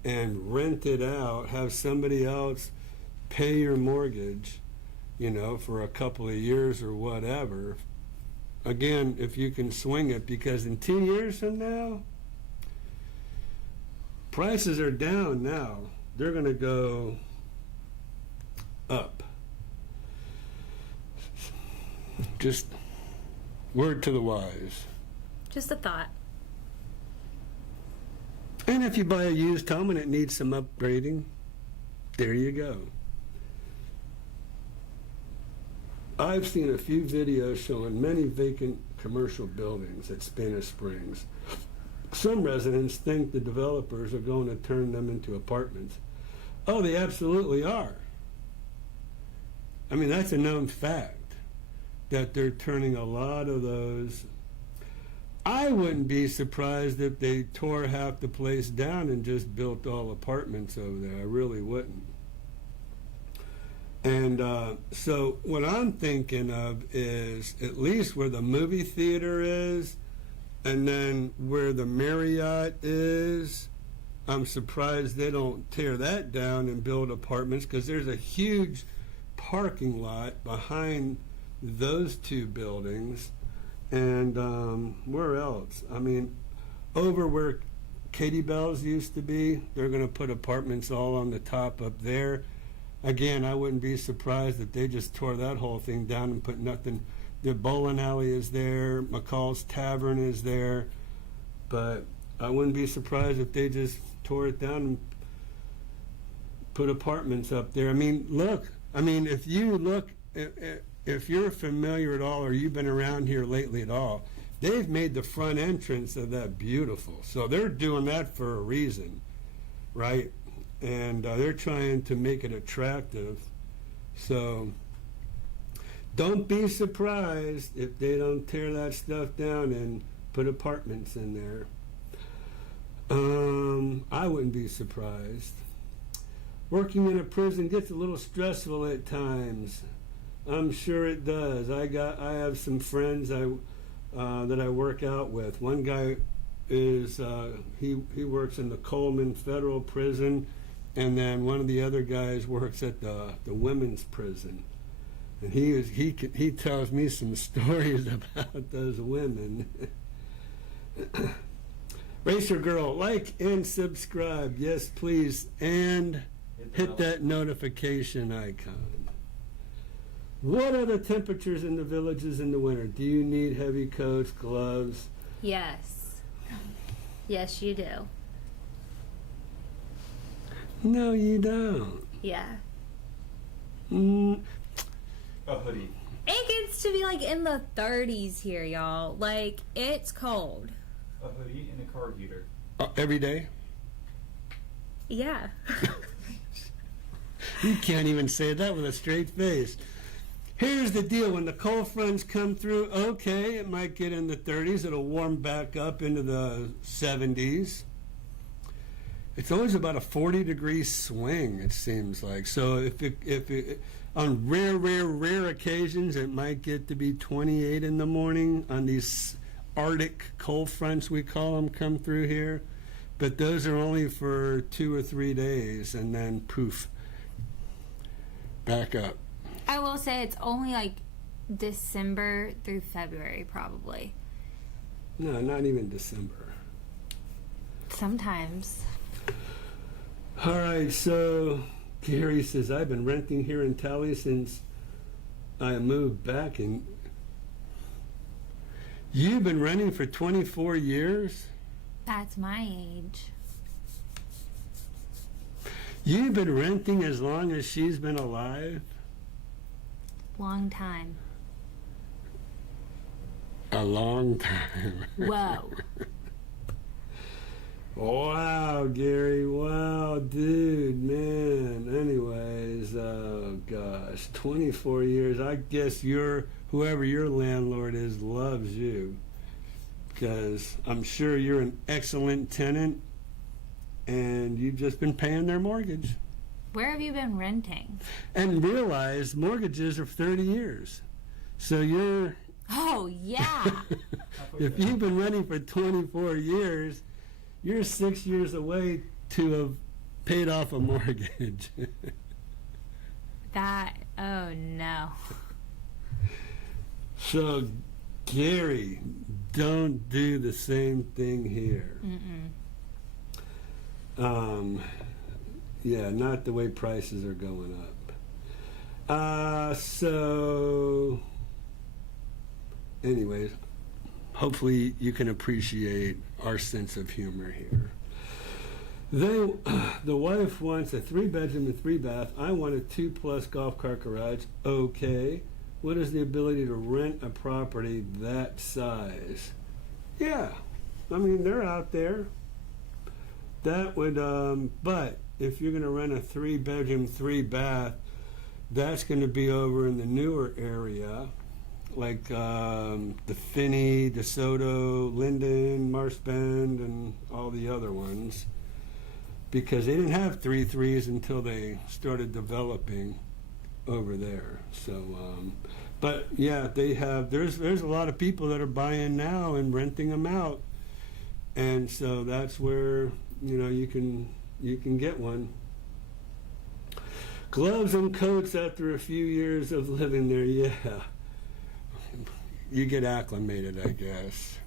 and rent it out, have somebody else pay your mortgage, for a couple of years or whatever. Again, if you can swing it, because in 2 years from now, prices are down now. They're going to go up. Just word to the wise. Just a thought. And if you buy a used home and it needs some upgrading, there you go. I've seen a few videos showing many vacant commercial buildings at Spanish Springs. Some residents think the developers are going to turn them into apartments. Oh, they absolutely are. I mean, that's a known fact that they're turning a lot of those. I wouldn't be surprised if they tore half the place down and just built all apartments over there. I really wouldn't. And so what I'm thinking of is at least where the movie theater is, and then where the Marriott is, I'm surprised they don't tear that down and build apartments, because there's a huge parking lot behind those two buildings. And where else? I mean, over where Katie Bell's used to be, they're going to put apartments all on the top up there. Again, I wouldn't be surprised if they just tore that whole thing down and put nothing. The bowling alley is there, McCall's Tavern is there, but I wouldn't be surprised if they just tore it down and put apartments up there. I mean, look, if you look, if you're familiar at all or you've been around here lately at all, they've made the front entrance of that beautiful. So they're doing that for a reason, right? And they're trying to make it attractive. So don't be surprised if they don't tear that stuff down and put apartments in there. I wouldn't be surprised. Working in a prison gets a little stressful at times. I'm sure it does. I have some friends that I work out with. One guy is he works in the Coleman Federal Prison, and then one of the other guys works at the women's prison. And he tells me some stories about those women. Racer Girl, like and subscribe. Yes, please. And hit that notification icon. What are the temperatures in the villages in the winter? Do you need heavy coats, gloves? Yes. Yes, you do. No, you don't. Yeah. A hoodie. It gets to be like in the 30s here, y'all. Like, it's cold. A hoodie and a car heater. Every day? Yeah. You can't even say that with a straight face. Here's the deal. When the cold fronts come through, okay, it might get in the 30s. It'll warm back up into the 70s. It's always about a 40-degree swing, it seems like. So if it, on rare occasions, it might get to be 28 in the morning on these Arctic cold fronts, we call them, come through here. But those are only for 2 or 3 days, and then poof, back up. I will say it's only like December through February, probably. No, not even December. Sometimes. All right, so Gary says, I've been renting here in Tally since I moved back. And you've been renting for 24 years? That's my age. You've been renting as long as she's been alive? Long time. A long time. Whoa. Wow, Gary. Wow, dude, man. Anyways, oh gosh, 24 years. I guess whoever your landlord is loves you, because I'm sure you're an excellent tenant and you've just been paying their mortgage. Where have you been renting? And realize mortgages are 30 years. So you're... Oh, yeah. If you've been renting for 24 years, you're 6 years away to have paid off a mortgage. Oh no. So, Gary, don't do the same thing here. Yeah, not the way prices are going up. So, anyways, hopefully you can appreciate our sense of humor here. The wife wants a 3-bedroom and 3-bath. I want a 2+ golf cart garage. Okay. What is the ability to rent a property that size? Yeah. I mean, they're out there. That would, but if you're going to rent a 3-bedroom, 3-bath, that's going to be over in the newer area, like the Finney, DeSoto, Linden, Marsh Bend, and all the other ones, because they didn't have 3-3s until they started developing over there. So, but yeah, they have. There's a lot of people that are buying now and renting them out, and so that's where you can get one. Gloves and coats after a few years of living there. Yeah, you get acclimated, I guess.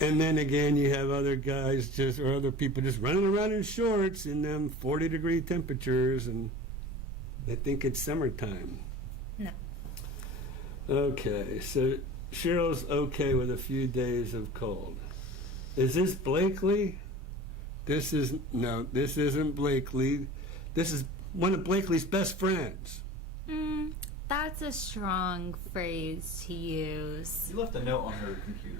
And then again, you have other guys or other people just running around in shorts in them 40-degree temperatures, and they think it's summertime. No. Okay, so Cheryl's okay with a few days of cold. Is this Blakely? This isn't Blakely. This is one of Blakely's best friends. That's a strong phrase to use. You left a note on her computer.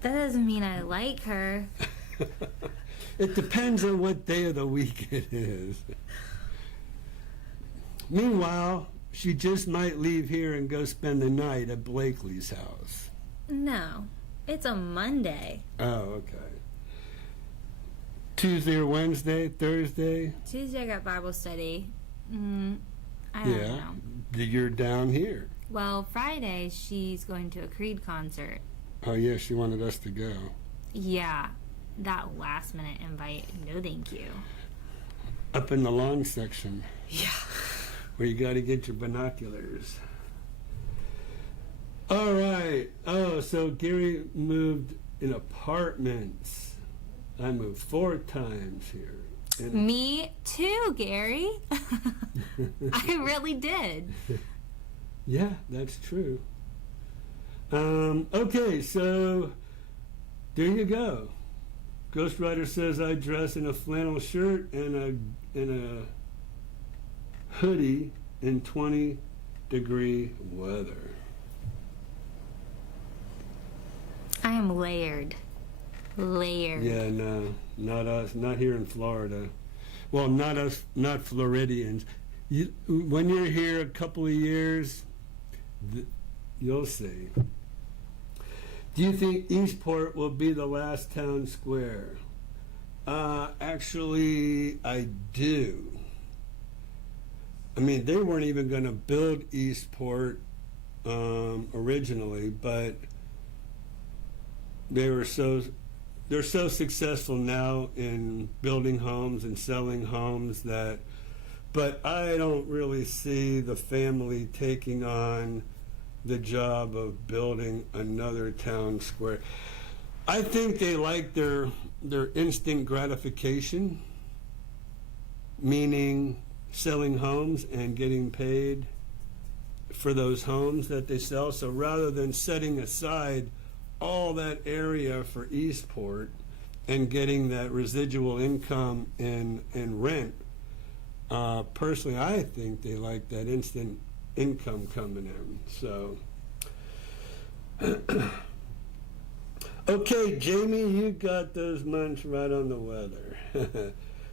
That doesn't mean I like her. It depends on what day of the week it is. Meanwhile, she just might leave here and go spend the night at Blakely's house. No, it's a Monday. Oh, okay. Tuesday or Wednesday, Thursday? Tuesday I got Bible study. I don't know. You're down here. Well, Friday she's going to a Creed concert. Oh, yeah, she wanted us to go. Yeah, that last minute invite. No, thank you. Up in the lawn section. Yeah. Where you got to get your binoculars. All right. Oh, so Gary moved in apartments. I moved 4 times here. Me too, Gary. I really did. Yeah, that's true. Okay, so there you go. Ghost Rider says I dress in a flannel shirt and a hoodie in 20-degree weather. I am layered. Yeah, no, not us, not here in Florida. Well, not us, not Floridians. When you're here a couple of years, you'll see. Do you think Eastport will be the last town square? Actually, I do. I mean, they weren't even going to build Eastport originally, but they're so successful now in building homes and selling homes but I don't really see the family taking on the job of building another town square. I think they like their instant gratification, meaning selling homes and getting paid for those homes that they sell. So rather than setting aside all that area for Eastport and getting that residual income and rent, personally, I think they like that instant income coming in. So, okay, Jamie, you got those months right on the weather.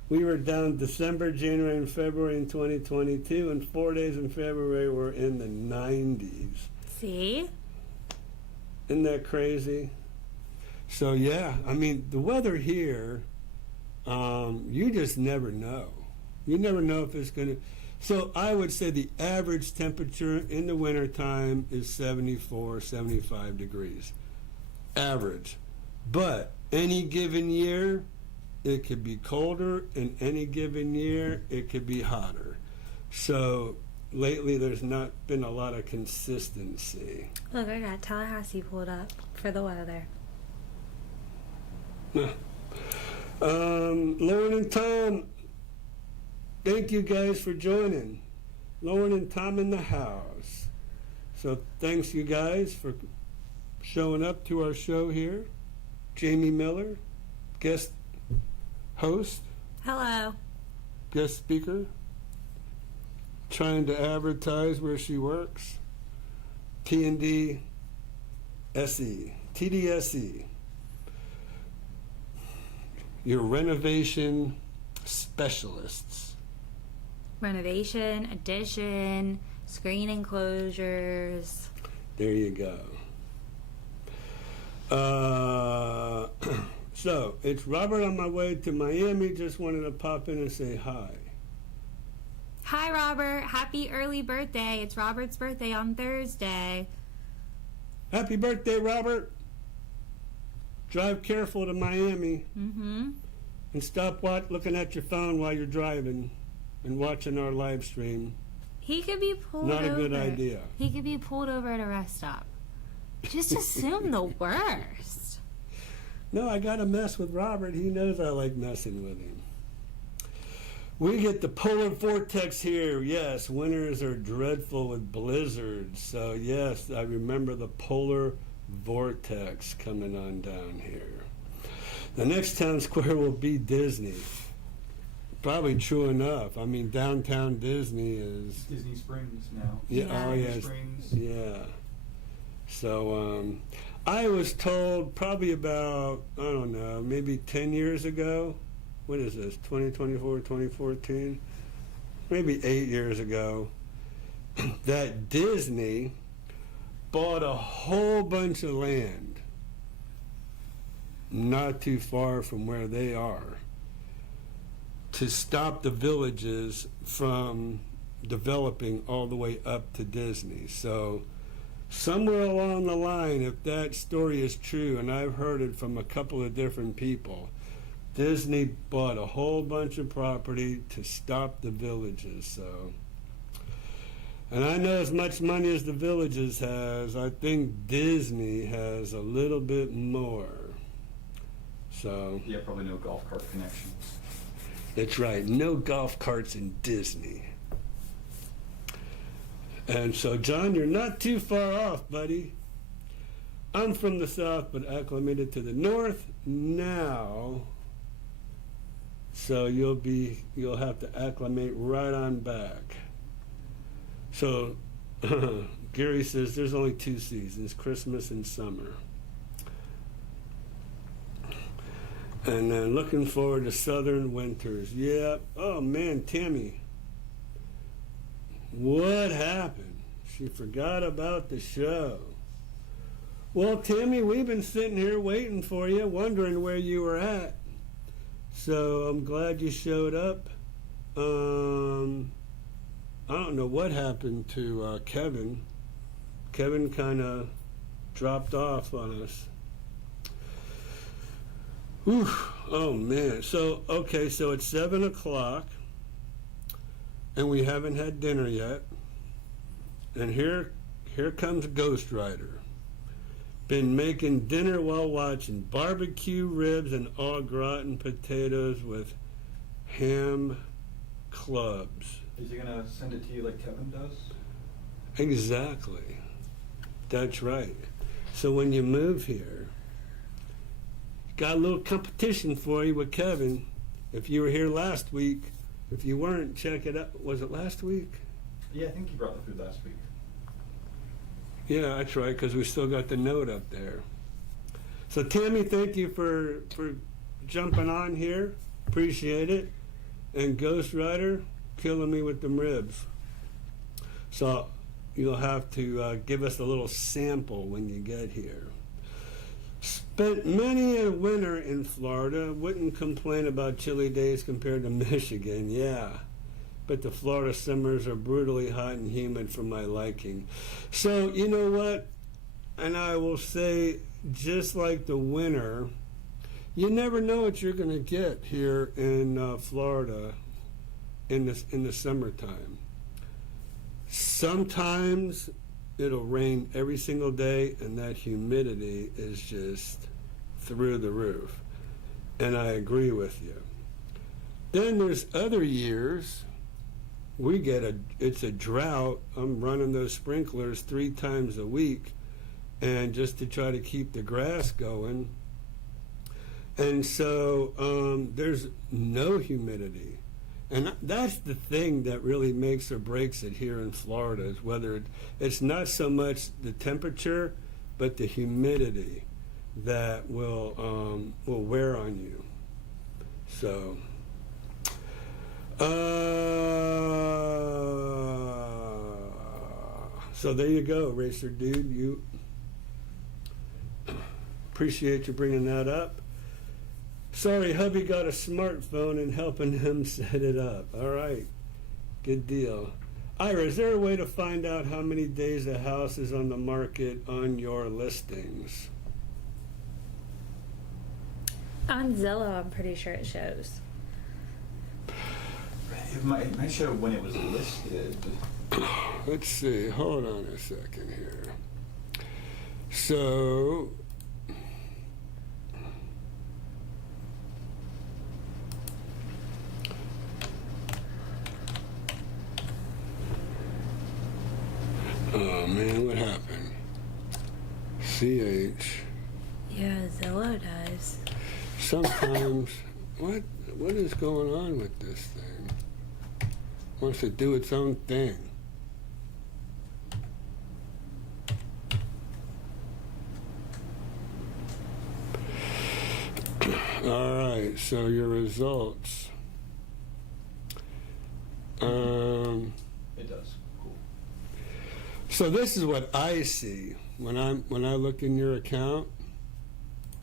We were down December, January, and February in 2022, and 4 days in February were in the 90s. See? Isn't that crazy? So, yeah, I mean, the weather here, you just never know. You never know if it's going to... So I would say the average temperature in the wintertime is 74, 75 degrees. Average. But any given year, it could be colder. In any given year, it could be hotter. So lately, there's not been a lot of consistency. Look, I got Tallahassee pulled up for the weather. Lauren and Tom, thank you guys for joining. Lauren and Tom in the house. So thanks you guys for showing up to our show here. Jamie Miller, guest host, Hello. guest speaker, trying to advertise where she works. T&D SE, TDSE, your renovation specialists. Renovation, addition, screen enclosures. There you go. So it's Robert on my way to Miami. Just wanted to pop in and say hi. Hi, Robert. Happy early birthday. It's Robert's birthday on Thursday. Happy birthday, Robert. Drive careful to Miami Mm-hmm. and stop looking at your phone while you're driving and watching our live stream. He could be pulled Not over. a good idea. He could be pulled over at a rest stop. Just assume the worst. No, I got to mess with Robert. He knows I like messing with him. We get the polar vortex here. Yes, winters are dreadful with blizzards. So, yes, I remember the polar vortex coming on down here. The next town square will be Disney. Probably true enough. I mean, downtown Disney is... Disney Springs now. Yeah, Yeah. oh, yes. Springs. Yeah. So, I was told probably about, I don't know, maybe 10 years ago. What is this, 2024, 2014? Maybe 8 years ago, that Disney bought a whole bunch of land not too far from where they are to stop the villages from developing all the way up to Disney. So somewhere along the line, if that story is true, and I've heard it from a couple of different people, Disney bought a whole bunch of property to stop the villages. So, and I know as much money as the villages has, I think Disney has a little bit more. So Yeah, probably no golf cart connection. that's right, no golf carts in Disney. And so, John, you're not too far off, buddy. I'm from the south, but acclimated to the north now. So you'll have to acclimate right on back. So Gary says there's only 2 seasons, Christmas and summer. And then looking forward to southern winters. Yeah. Oh man, Tammy. What happened? She forgot about the show. Well, Tammy, we've been sitting here waiting for you, wondering where you were at. So I'm glad you showed up. I don't know what happened to Kevin. Kevin kind of dropped off on us. Whew. Oh man. So okay, so it's 7 o'clock, and we haven't had dinner yet. And here comes Ghost Rider. Been making dinner while watching barbecue ribs and au gratin potatoes with ham clubs. Is he gonna send it to you like Kevin does? Exactly. That's right. So when you move here, got a little competition for you with Kevin. If you were here last week, if you weren't, check it out. Was it last week? Yeah, I think he brought the food last week. Yeah, that's right, because we still got the note up there. So Tammy, thank you for jumping on here. Appreciate it. And Ghost Rider, killing me with them ribs. So you'll have to give us a little sample when you get here. Spent many a winter in Florida. Wouldn't complain about chilly days compared to Michigan. Yeah. But the Florida summers are brutally hot and humid for my liking. So, you know what? And I will say, just like the winter you never know what you're going to get here in Florida in the summertime. Sometimes it'll rain every single day, and that humidity is just through the roof. And I agree with you. Then there's other years we get it's a drought. I'm running those sprinklers 3 times a week, and just to try to keep the grass going. And so there's no humidity. And that's the thing that really makes or breaks it here in Florida, is whether it's not so much the temperature, but the humidity that will wear on you. So, so there you go, Racer Dude. You appreciate you bringing that up. Sorry, hubby got a smartphone and helping him set it up. All right, good deal. Ira, is there a way to find out how many days a house is on the market on your listings? On Zillow, I'm pretty sure it shows. It might show when it was listed. Let's see, hold on a second here. So, oh man, what happened? CH. Yeah, Zillow does. Sometimes, what is going on with this thing? Wants to do its own thing. All right, so your results. It does. Cool. So this is what I see when I look in your account,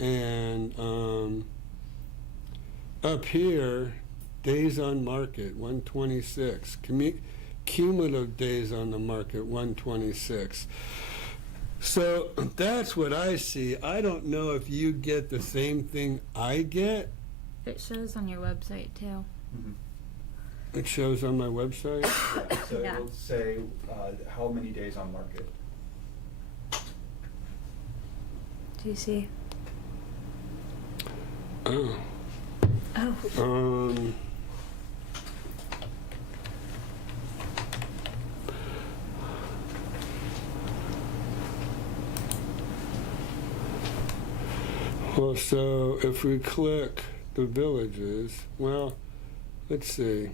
and up here, days on market 126, cumulative days on the market 126. So that's what I see. I don't know if you get the same thing I get. It shows on your website too. Mm-hmm. It shows on my website. Yeah, so Yeah. it'll say how many days on market. Do you see? Oh. Oh. Well, so if we click the villages, well, let's see.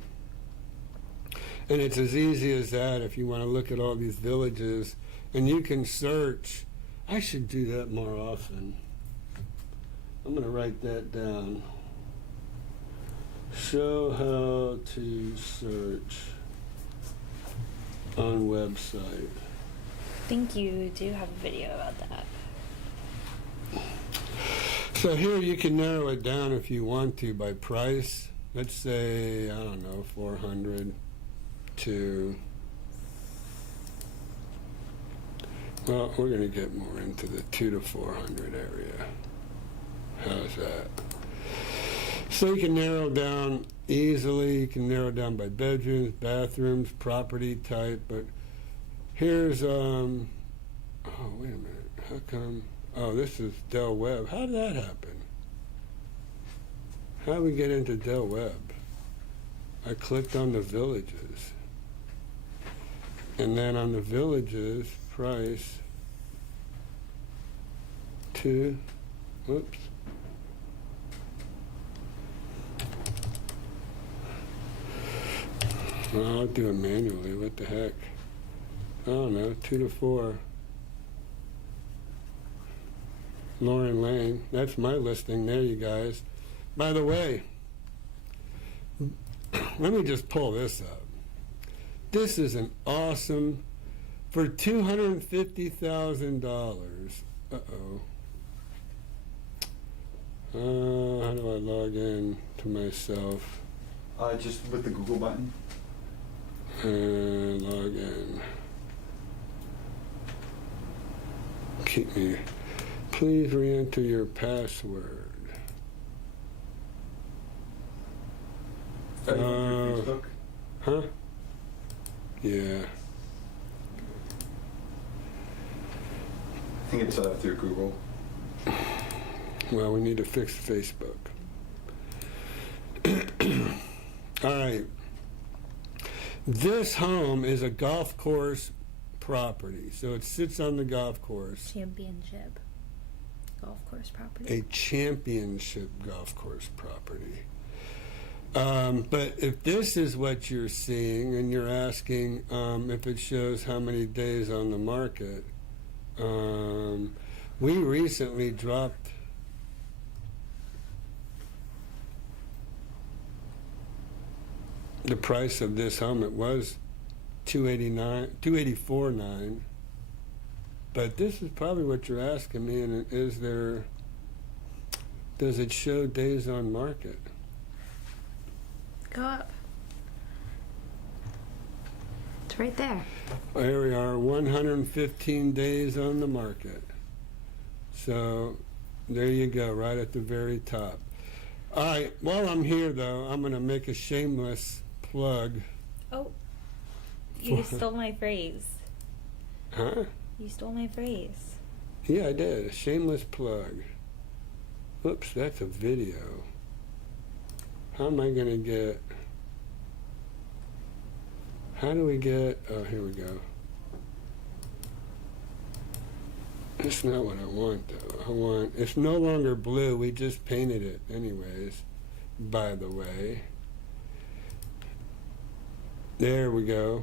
And it's as easy as that if you want to look at all these villages, and you can search. I should do that more often. I'm going to write that down. Show how to search on website. I think you do have a video about that. So here you can narrow it down if you want to by price. Let's say, I don't know, 400 to, well, we're going to get more into the 2 to 400 area. How's that? So you can narrow down easily. You can narrow down by bedrooms, bathrooms, property type. But here's, oh, wait a minute. How come? Oh, this is Del Webb. How did that happen? How did we get into Del Webb? I clicked on the villages. And then on the villages, price, whoops. Well, I'll do it manually. What the heck? I don't know, 2 to 4. Lauren Lane. That's my listing there, you guys. By the way, let me just pull this up. This is an awesome, for $250,000. Uh-oh. How do I log in to myself? Just with the Google button. Log in. Keep me. Please re-enter your password. Through Facebook? Huh? Yeah. I think it's through Google. Well, we need to fix Facebook. All right. This home is a golf course property, so it sits on the golf course. Championship golf course property. A championship golf course property. But if this is what you're seeing and you're asking if it shows how many days on the market, we recently dropped the price of this home. It was $284,900. But this is probably what you're asking me, and does it show days on market? Go up. It's right there. There we are, 115 days on the market. So there you go, right at the very top. All right, while I'm here, though, I'm going to make a shameless plug. Oh, you stole my phrase. Huh? You stole my phrase. Yeah, I did. A shameless plug. Oops, that's a video. How am I going to get... How do we get... Oh, here we go. That's not what I want, though. It's no longer blue. We just painted it anyways, by the way. There we go.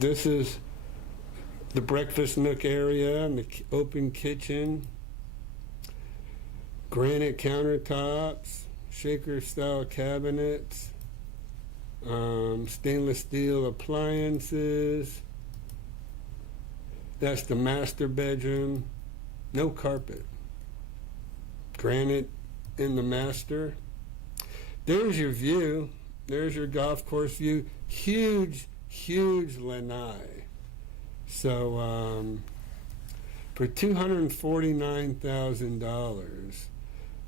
This is the breakfast nook area and the open kitchen. Granite countertops, shaker-style cabinets, stainless steel appliances. That's the master bedroom. No carpet. Granite in the master. There's your view. There's your golf course view. Huge, huge lanai. So for $249,000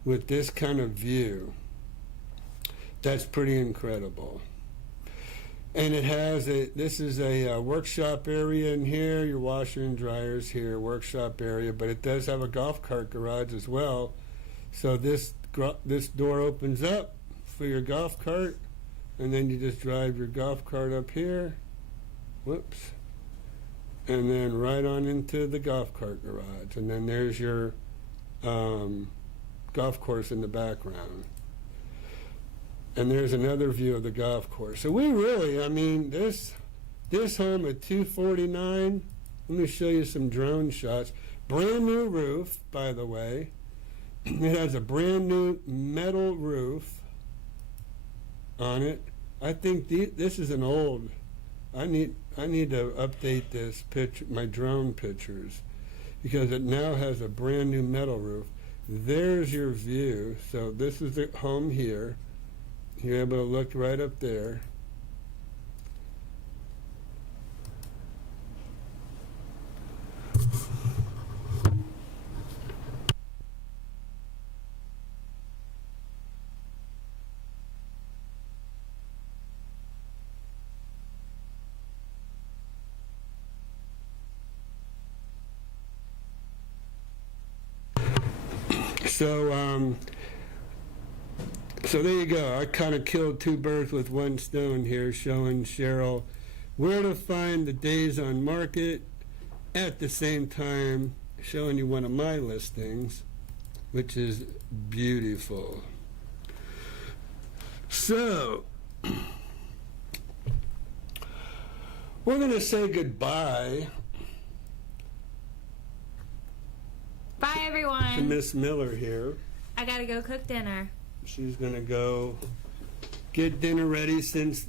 with this kind of view, that's pretty incredible. And it has this is a workshop area in here, your washer and dryers here, workshop area, but it does have a golf cart garage as well. So this door opens up for your golf cart, and then you just drive your golf cart up here, whoops, and then right on into the golf cart garage. And then there's your golf course in the background. And there's another view of the golf course. So we really, I mean, this home at $249,000, let me show you some drone shots. Brand new roof, by the way. It has a brand new metal roof on it. I think this is an old, I need to update this picture, my drone pictures, because it now has a brand new metal roof. There's your view. So this is the home here. You're able to look right up there. So there you go. I kind of killed two birds with one stone here, showing Cheryl where to find the days on market, at the same time showing you one of my listings, which is beautiful. So we're going to say goodbye Bye, to everyone. Miss Miller here. I gotta go cook dinner. She's going to go get dinner ready, since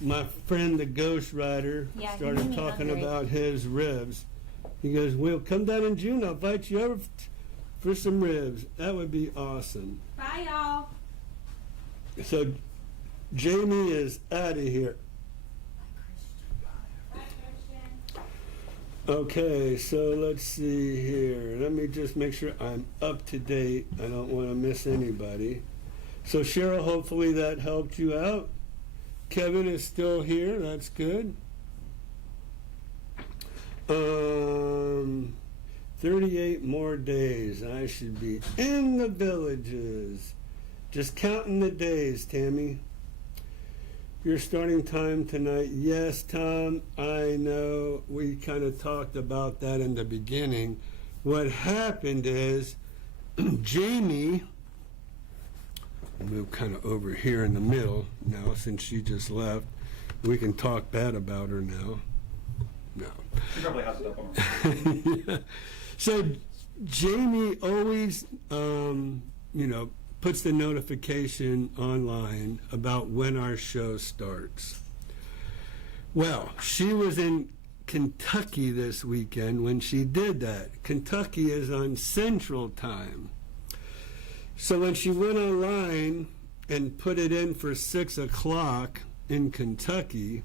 my friend the Ghost Rider Yeah, he started made me talking hungry. about his ribs. He goes, "Well, come down in June. I'll invite you over for some ribs." That would be awesome. Bye, y'all. So Jamie is out of here. Okay, so let's see here. Let me just make sure I'm up to date. I don't want to miss anybody. So Cheryl, hopefully that helped you out. Kevin is still here. That's good. 38 more days. I should be in the villages. Just counting the days, Tammy. Your starting time tonight. Yes, Tom, I know we kind of talked about that in the beginning. What happened is Jamie, move kind of over here in the middle now since she just left. We can talk bad about her now. No. She probably has it up on her. Yeah. So Jamie always, puts the notification online about when our show starts. Well, she was in Kentucky this weekend when she did that. Kentucky is on Central Time. So when she went online and put it in for 6 o'clock in Kentucky,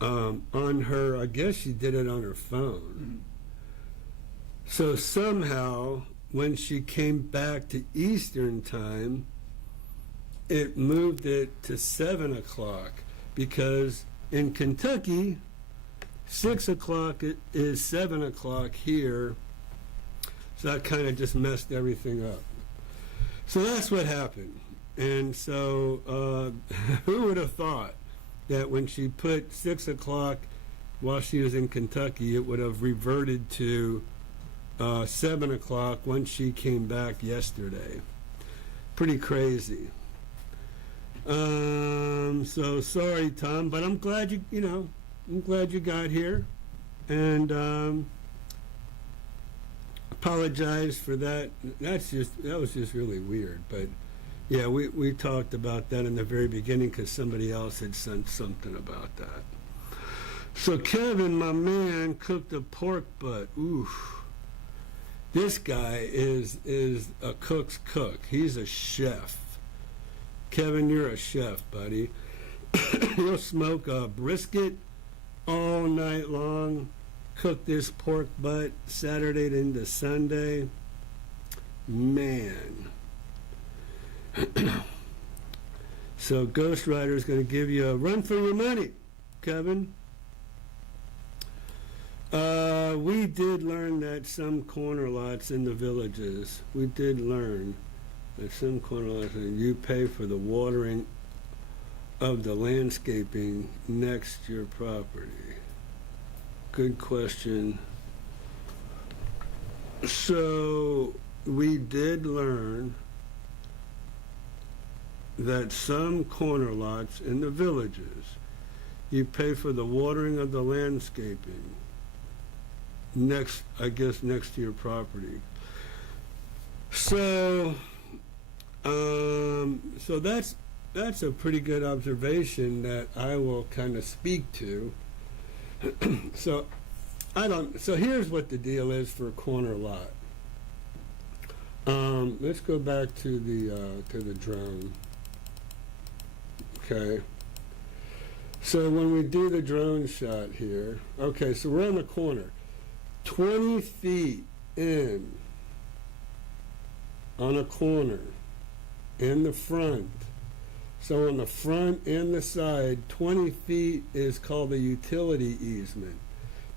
on her, I guess she did it on her phone. So somehow, when she came back to Eastern Time, it moved it to 7 o'clock because in Kentucky, 6 o'clock is 7 o'clock here. So that kind of just messed everything up. So that's what happened. And so who would have thought that when she put 6 o'clock while she was in Kentucky, it would have reverted to 7 o'clock when she came back yesterday. Pretty crazy. So sorry, Tom, but I'm glad I'm glad you got here, and apologize for that. That was just really weird, but yeah, we talked about that in the very beginning because somebody else had sent something about that. So Kevin, my man, cooked a pork butt. Oof. This guy is a cook's cook. He's a chef. Kevin, you're a chef, buddy. He'll smoke a brisket all night long, cook this pork butt Saturday into Sunday. Man. So Ghost Rider is going to give you a run for your money, Kevin. We did learn that some corner lots in the villages, we did learn that some corner lots, you pay for the watering of the landscaping next to your property. Good question. So we did learn that some corner lots in the villages, you pay for the watering of the landscaping next to your property. So so that's a pretty good observation that I will kind of speak to. So here's what the deal is for a corner lot. Let's go back to the drone. Okay. So when we do the drone shot here, okay, so we're on the corner. 20 feet in on a corner in the front. So on the front and the side, 20 feet is called the utility easement.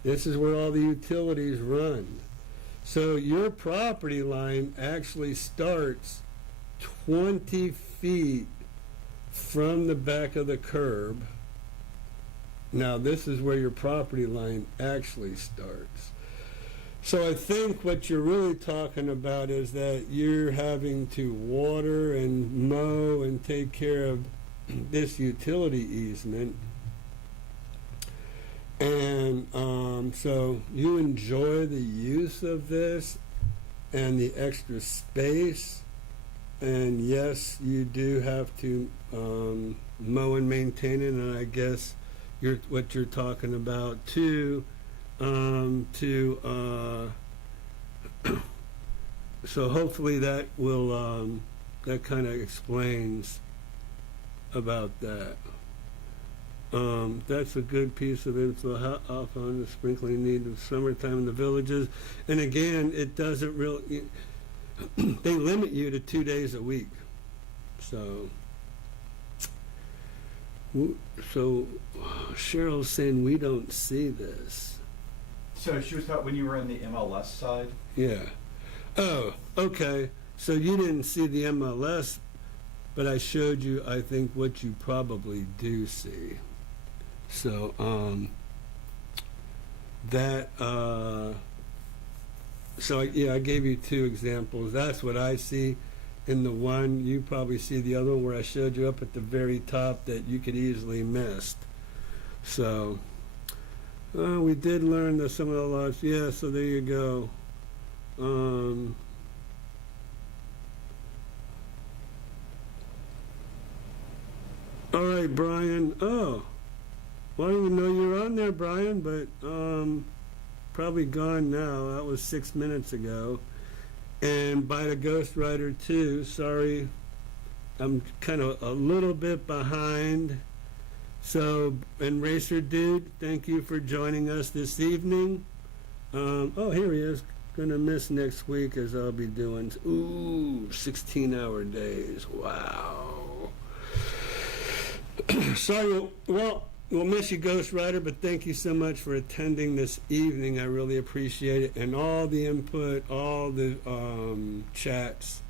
This is where all the utilities run. So your property line actually starts 20 feet from the back of the curb. Now this is where your property line actually starts. So I think what you're really talking about is that you're having to water and mow and take care of this utility easement. And so you enjoy the use of this and the extra space. And yes, you do have to mow and maintain it. And I guess what you're talking about too. So hopefully that will that kind of explains about that. That's a good piece of info. How often the sprinkling need of summertime in the villages? And again, it doesn't really. They limit you to 2 days a week. So Cheryl's saying we don't see this. So she was talking when you were in the MLS side. Yeah. Oh, okay. So you didn't see the MLS, but I showed you, I think, what you probably do see. So, I gave you 2 examples. That's what I see in the one. You probably see the other one where I showed you up at the very top that you could easily miss. So, we did learn that some of the laws. Yeah, so there you go. All right, Brian. Oh, well, I didn't even know you were on there, Brian, but probably gone now. That was 6 minutes ago. And by the ghostwriter too. Sorry, I'm kind of a little bit behind. So, and Racer Dude, thank you for joining us this evening. Oh, here he is. Gonna miss next week as I'll be doing 16-hour days. Wow. Sorry, well, we'll miss you, Ghost Rider, but thank you so much for attending this evening. I really appreciate it. And all the input, all the chats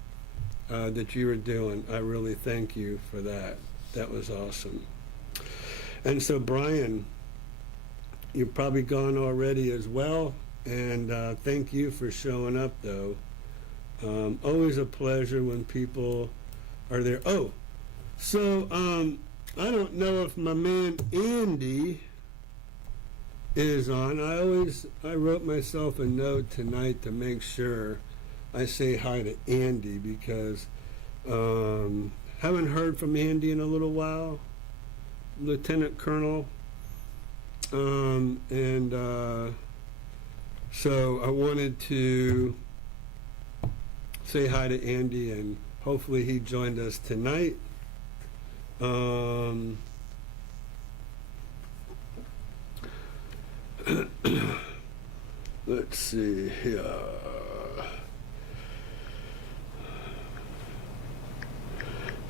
that you were doing, I really thank you for that. That was awesome. And so, Brian, you're probably gone already as well. And thank you for showing up, though. Always a pleasure when people are there. Oh, so I don't know if my man Andy is on. I wrote myself a note tonight to make sure I say hi to Andy because haven't heard from Andy in a little while, Lieutenant Colonel, so I wanted to say hi to Andy, and hopefully he joined us tonight. Let's see here.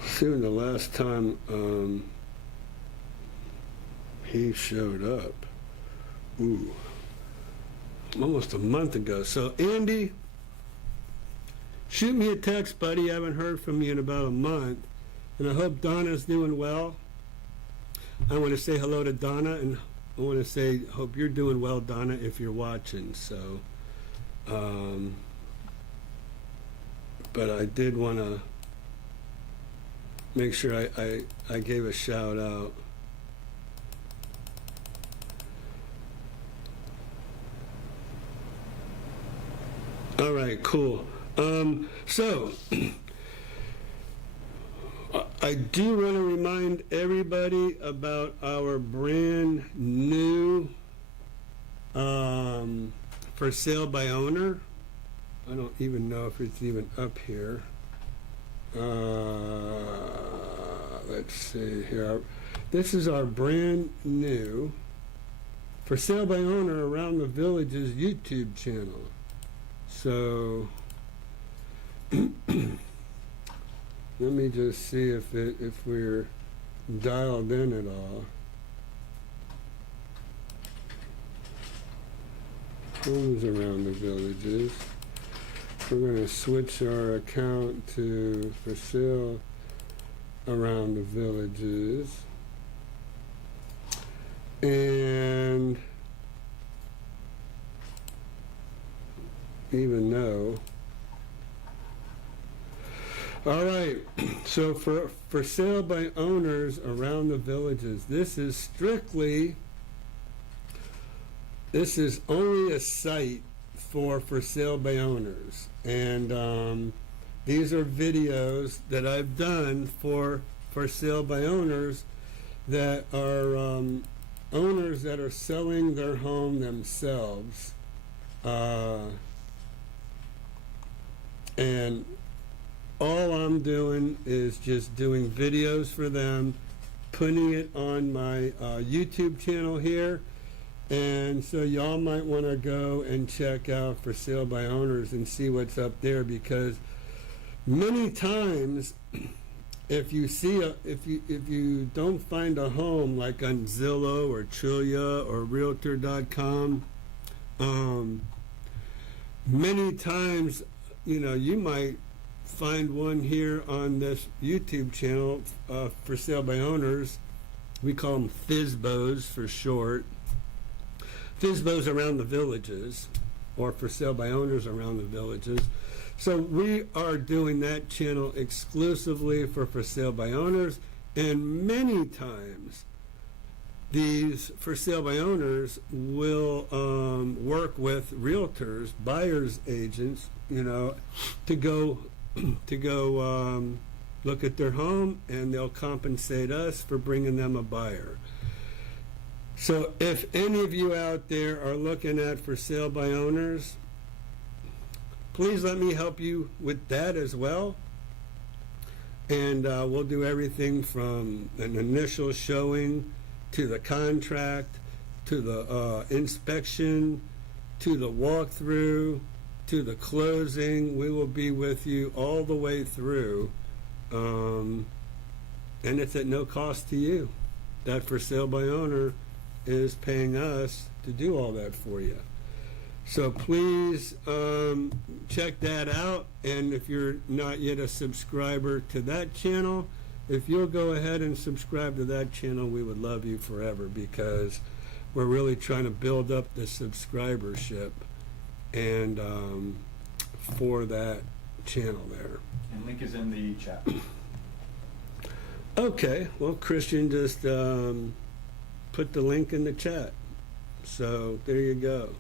See when the last time he showed up. Ooh. Almost a month ago. So, Andy, shoot me a text, buddy. I haven't heard from you in about a month. And I hope Donna's doing well. I want to say hello to Donna, and I want to say, hope you're doing well, Donna, if you're watching. So, but I did want to make sure I gave a shout out. All right, cool. So, I do want to remind everybody about our brand new for sale by owner. I don't even know if it's even up here. Let's see here. This is our brand new for sale by owner around the village's YouTube channel. So let me just see if we're dialed in at all. Homes around the villages. We're going to switch our account to for sale around the villages. And even though. All right, so for sale by owners around the villages, this is only a site for sale by owners. And these are videos that I've done for sale by owners that are owners that are selling their home themselves. And all I'm doing is just doing videos for them, putting it on my YouTube channel here. And so y'all might want to go and check out For Sale by Owners and see what's up there, because many times if you see if you don't find a home like on Zillow or Trulia or Realtor.com, many times, you know, you might find one here on this YouTube channel, For Sale by Owners. We call them FSBOs for short. FSBOs around the villages, or For Sale by Owners around the villages. So we are doing that channel exclusively for Sale by Owners, and many times these For Sale by Owners will work with realtors, buyers agents, you know, to go look at their home, and they'll compensate us for bringing them a buyer. So if any of you out there are looking at For Sale by Owners, please let me help you with that as well. And we'll do everything from an initial showing to the contract, to the inspection, to the walkthrough, to the closing. We will be with you all the way through. And it's at no cost to you. That For Sale by Owner is paying us to do all that for you. So please check that out. And if you're not yet a subscriber to that channel, if you'll go ahead and subscribe to that channel, we would love you forever, because we're really trying to build up the subscribership and for that channel there. And link is in the chat. Okay, well, Christian just put the link in the chat. So there you go.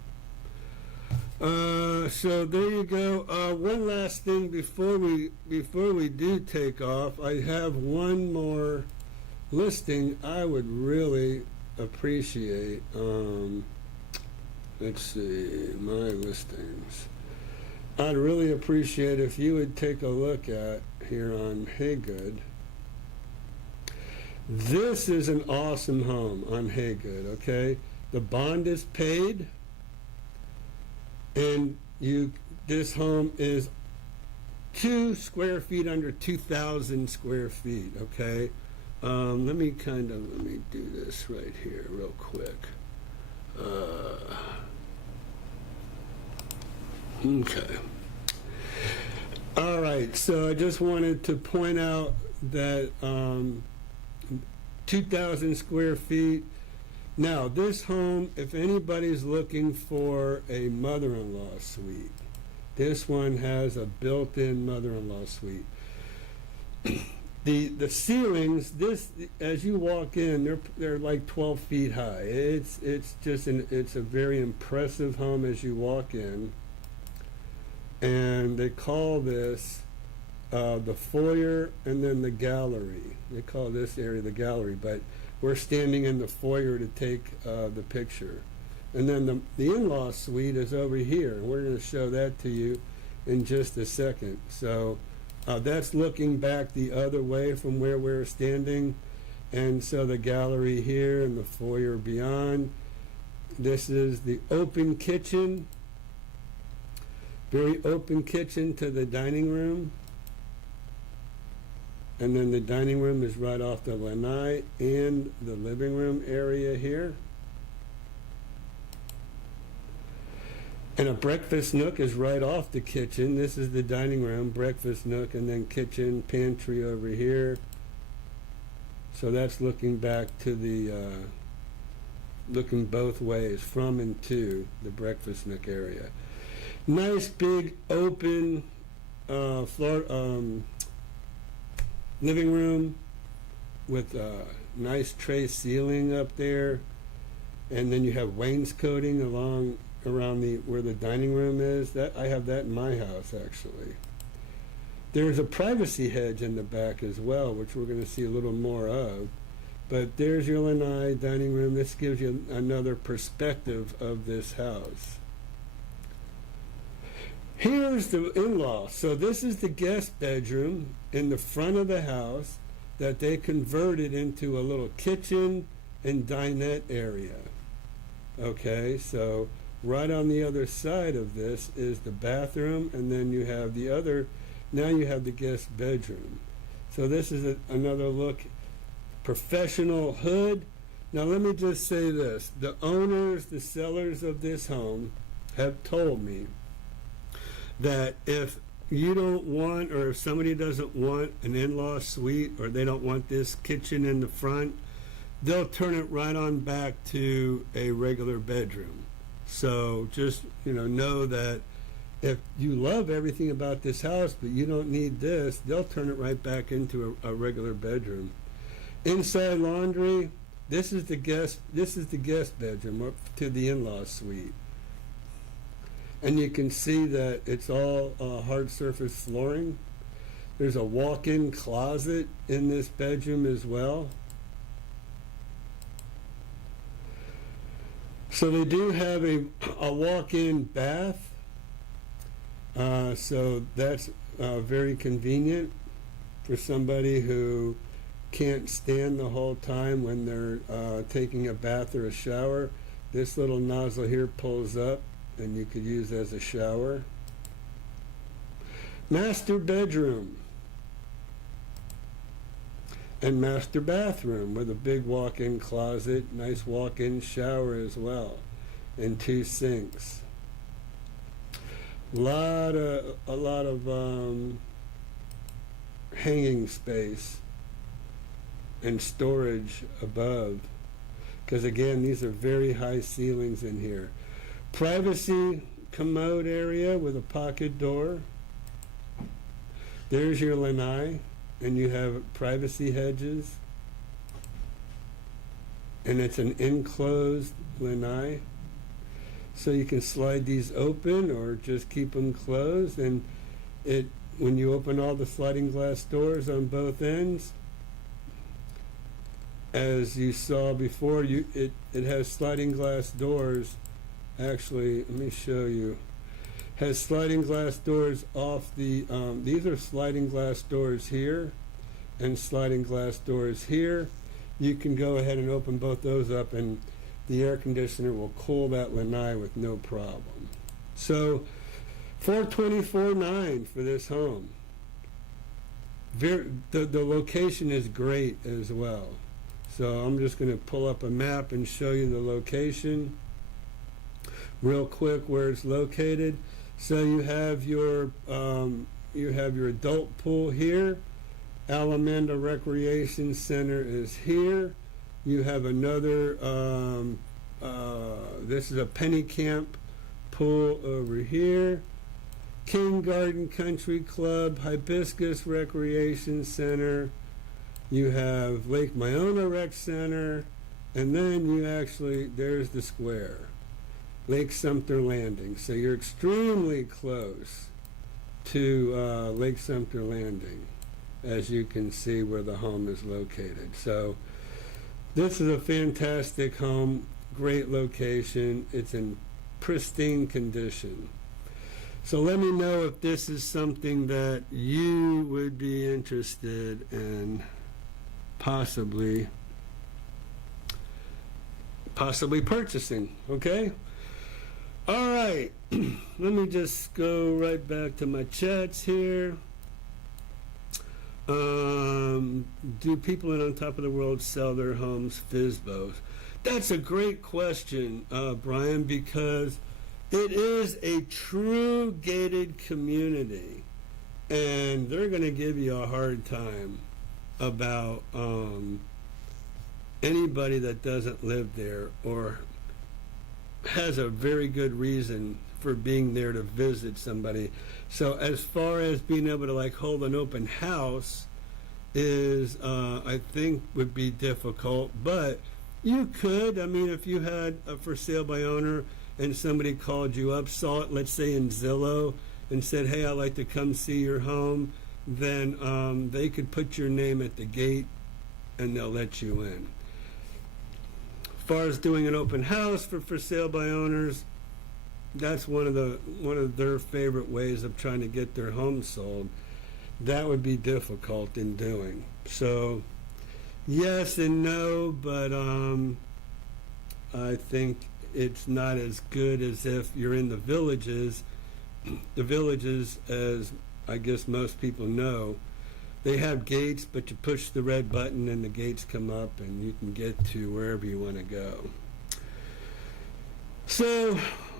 So there you go. One last thing before we do take off, I have one more listing I would really appreciate. Let's see, my listings. I'd really appreciate if you would take a look at here on Haygood. This is an awesome home on Haygood, okay? The bond is paid, and this home is 2 square feet under 2,000 square feet, okay? Let me do this right here real quick. Okay. All right, so I just wanted to point out that 2,000 square feet. Now, this home, if anybody's looking for a mother-in-law suite, this one has a built-in mother-in-law suite. The ceilings, as you walk in, they're like 12 feet high. It's a very impressive home as you walk in. And they call this the foyer and then the gallery. They call this area the gallery, but we're standing in the foyer to take the picture. And then the in-law suite is over here, and we're going to show that to you in just a second. So that's looking back the other way from where we're standing. And so the gallery here and the foyer beyond. This is the open kitchen. Very open kitchen to the dining room. And then the dining room is right off the lanai and the living room area here. And a breakfast nook is right off the kitchen. This is the dining room, breakfast nook, and then kitchen, pantry over here. So that's looking back to the, looking both ways, from and to the breakfast nook area. Nice big open living room with a nice tray ceiling up there, and then you have wainscoting around where the dining room is. That I have that in my house actually. There's a privacy hedge in the back as well, which we're going to see a little more of. But there's your lanai dining room. This gives you another perspective of this house. Here's the in-law. So this is the guest bedroom in the front of the house. that they converted into a little kitchen and dinette area. Okay, so right on the other side of this is the bathroom, and then you have the other, now you have the guest bedroom. So this is another look, professional hood. Now let me just say this, the owners, the sellers of this home have told me that if you don't want, or if somebody doesn't want an in-law suite, or they don't want this kitchen in the front, they'll turn it right on back to a regular bedroom. So just, know that if you love everything about this house, but you don't need this, they'll turn it right back into a regular bedroom. Inside laundry, this is the guest bedroom up to the in-law suite. And you can see that it's all hard surface flooring. There's a walk-in closet in this bedroom as well. So they do have a walk-in bath. So that's very convenient for somebody who can't stand the whole time when they're taking a bath or a shower. This little nozzle here pulls up, and you could use as a shower. Master bedroom and master bathroom with a big walk-in closet, nice walk-in shower as well, and 2 sinks. A lot of hanging space and storage above, because again, these are very high ceilings in here. Privacy commode area with a pocket door. There's your lanai, and you have privacy hedges. And it's an enclosed lanai. So you can slide these open or just keep them closed. And when you open all the sliding glass doors on both ends, as you saw before, it has sliding glass doors. Actually, let me show you. Has sliding glass doors off the, these are sliding glass doors here and sliding glass doors here. You can go ahead and open both those up, and the air conditioner will cool that lanai with no problem. So $424,900 for this home. The location is great as well. So I'm just going to pull up a map and show you the location real quick where it's located. So you have your adult pool here. Alameda Recreation Center is here. You have another, this is a Penny Camp pool over here. King Garden Country Club, Hibiscus Recreation Center. You have Lake Myona Rec Center, and then there's the square, Lake Sumter Landing. So you're extremely close to Lake Sumter Landing, as you can see where the home is located. So this is a fantastic home, great location. It's in pristine condition. So let me know if this is something that you would be interested in possibly purchasing, okay? All right, let me just go right back to my chats here. Do people in On Top of the World sell their homes FSBOs? That's a great question, Brian, because it is a true gated community, and they're going to give you a hard time about anybody that doesn't live there or has a very good reason for being there to visit somebody. So as far as being able to hold an open house is, I think, would be difficult, but you could. I mean, if you had a for sale by owner and somebody called you up, saw it, let's say in Zillow, and said, hey, I'd like to come see your home, then they could put your name at the gate and they'll let you in. As far as doing an open house for sale by owners, that's one of their favorite ways of trying to get their home sold. that would be difficult in doing. So, yes and no, but I think it's not as good as if you're in the villages. The villages, as I guess most people know, they have gates, but you push the red button and the gates come up and you can get to wherever you want to go. So,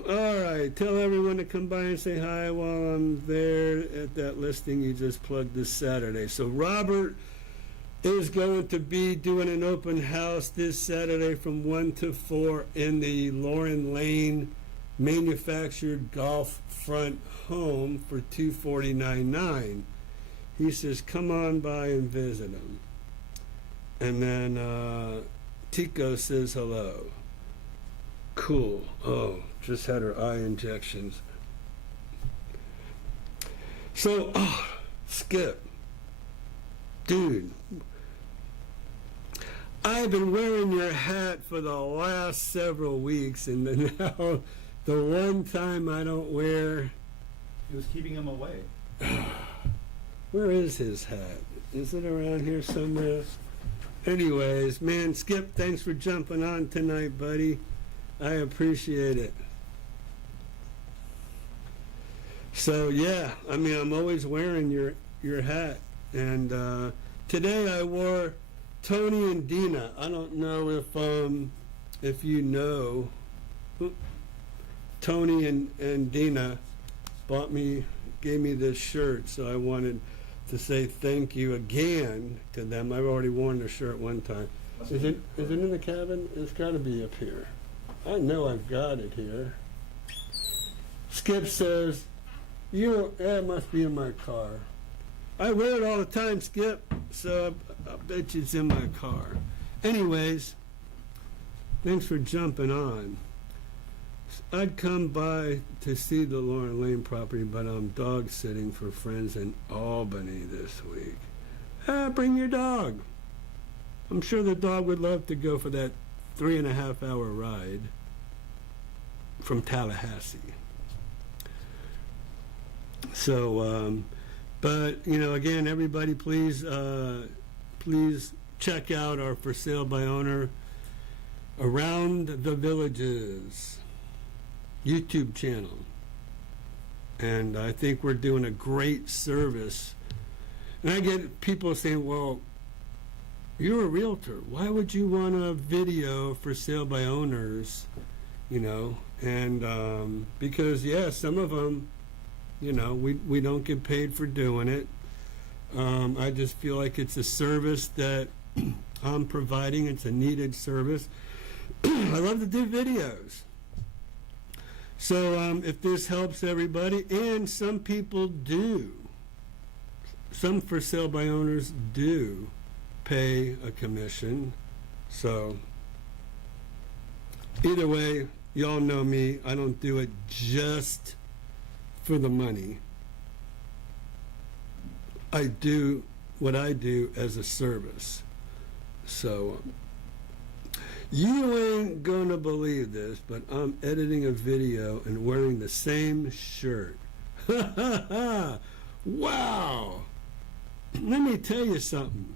all right, tell everyone to come by and say hi while I'm there at that listing you just plugged this Saturday. So Robert is going to be doing an open house this Saturday from 1 to 4 in the Lauren Lane manufactured golf front home for $249,900. He says, come on by and visit him. And then Tico says hello. Cool. Oh, just had her eye injections. So, Skip. Dude, I've been wearing your hat for the last several weeks, and now the one time I don't wear... He was keeping him away. Where is his hat? Is it around here somewhere? Anyways, man, Skip, thanks for jumping on tonight, buddy. I appreciate it. So, yeah, I mean, I'm always wearing your hat. And today I wore Tony and Dina. I don't know if you know. Tony and Dina gave me this shirt, so I wanted to say thank you again to them. I've already worn the shirt one time. Is it in the cabin? It's got to be up here. I know I've got it here. Skip says, it must be in my car. I wear it all the time, Skip, so I bet you it's in my car. Anyways, thanks for jumping on. I'd come by to see the Lauren Lane property, but I'm dog sitting for friends in Albany this week. Bring your dog. I'm sure the dog would love to go for that 3.5-hour ride from Tallahassee. So, but, again, everybody, please check out our For Sale by Owner Around the Villages YouTube channel. And I think we're doing a great service. And I get people saying, well, you're a realtor. Why would you want a video for sale by owners? And because, some of them, we don't get paid for doing it. I just feel like it's a service that I'm providing. It's a needed service. I love to do videos. So if this helps everybody, and some people do, some for sale by owners do pay a commission. So either way, y'all know me. I don't do it just for the money. I do what I do as a service. So you ain't gonna believe this, but I'm editing a video and wearing the same shirt. Wow! Let me tell you something.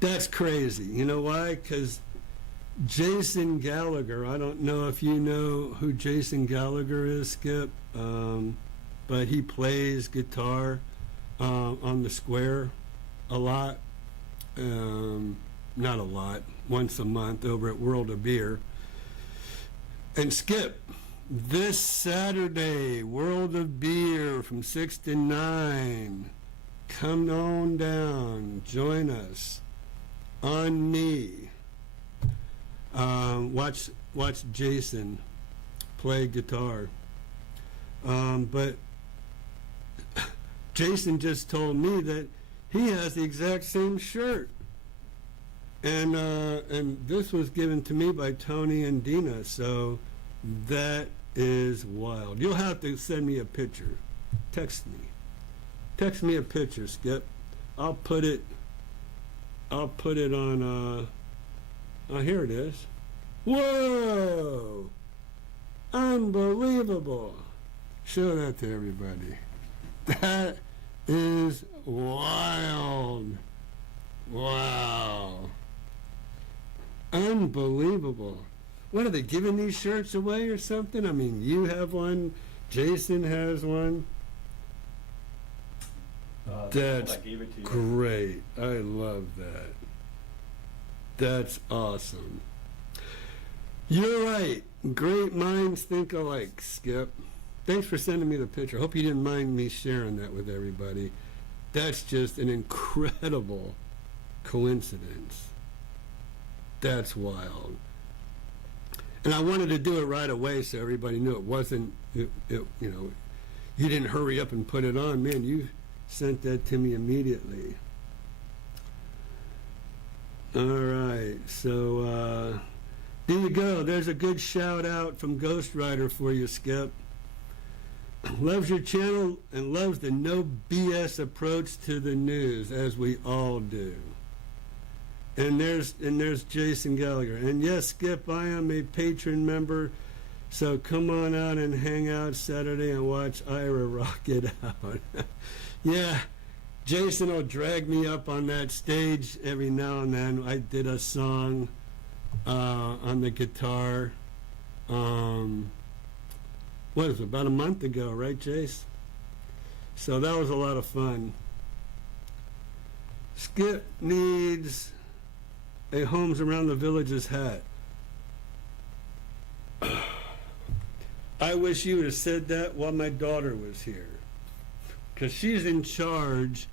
That's crazy. You know why? Because Jason Gallagher, I don't know if you know who Jason Gallagher is, Skip, but he plays guitar on the square a lot. Not a lot, once a month over at World of Beer. And Skip, this Saturday, World of Beer from 6 to 9. Come on down, join us. On me. Watch Jason play guitar. But Jason just told me that he has the exact same shirt. And this was given to me by Tony and Dina, so that is wild. You'll have to send me a picture. Text me a picture, Skip. I'll put it on, here it is. Whoa! Unbelievable. Show that to everybody. That is wild. Wow. Unbelievable. What, are they giving these shirts away or something? I mean, you have one, Jason has one. That's I gave it to you. great. I love that. That's awesome. You're right. Great minds think alike, Skip. Thanks for sending me the picture. Hope you didn't mind me sharing that with everybody. That's just an incredible coincidence. That's wild. And I wanted to do it right away so everybody knew it wasn't, you know, you didn't hurry up and put it on. Man, you sent that to me immediately. All right, so there you go. There's a good shout out from Ghost Rider for you, Skip. Loves your channel and loves the no BS approach to the news, as we all do. And there's Jason Gallagher. And yes, Skip, I am a patron member, so come on out and hang out Saturday and watch Ira rock it out. Yeah, Jason will drag me up on that stage every now and then. I did a song on the guitar. What is it, about a month ago, right, Jace? So that was a lot of fun. Skip needs a Homes Around the Villages hat. I wish you would have said that while my daughter was here, because she's in charge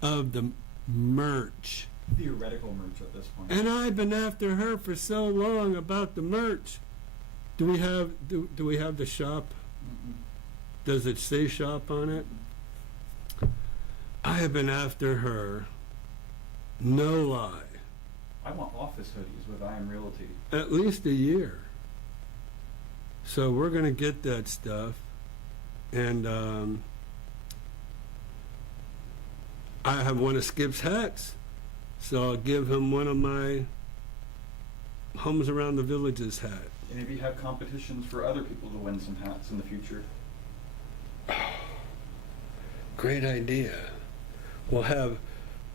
of the merch. Theoretical merch at this point. And I've been after her for so long about the merch. Do we have the shop? Mm-mm. Does it say shop on it? I have been after her, no lie, I want office hoodies with I Am Realty. at least a year. So we're going to get that stuff. And I have one of Skip's hats. So I'll give him one of my Homes Around the Villages hat. And maybe have competitions for other people to win some hats in the future. Great idea. We'll have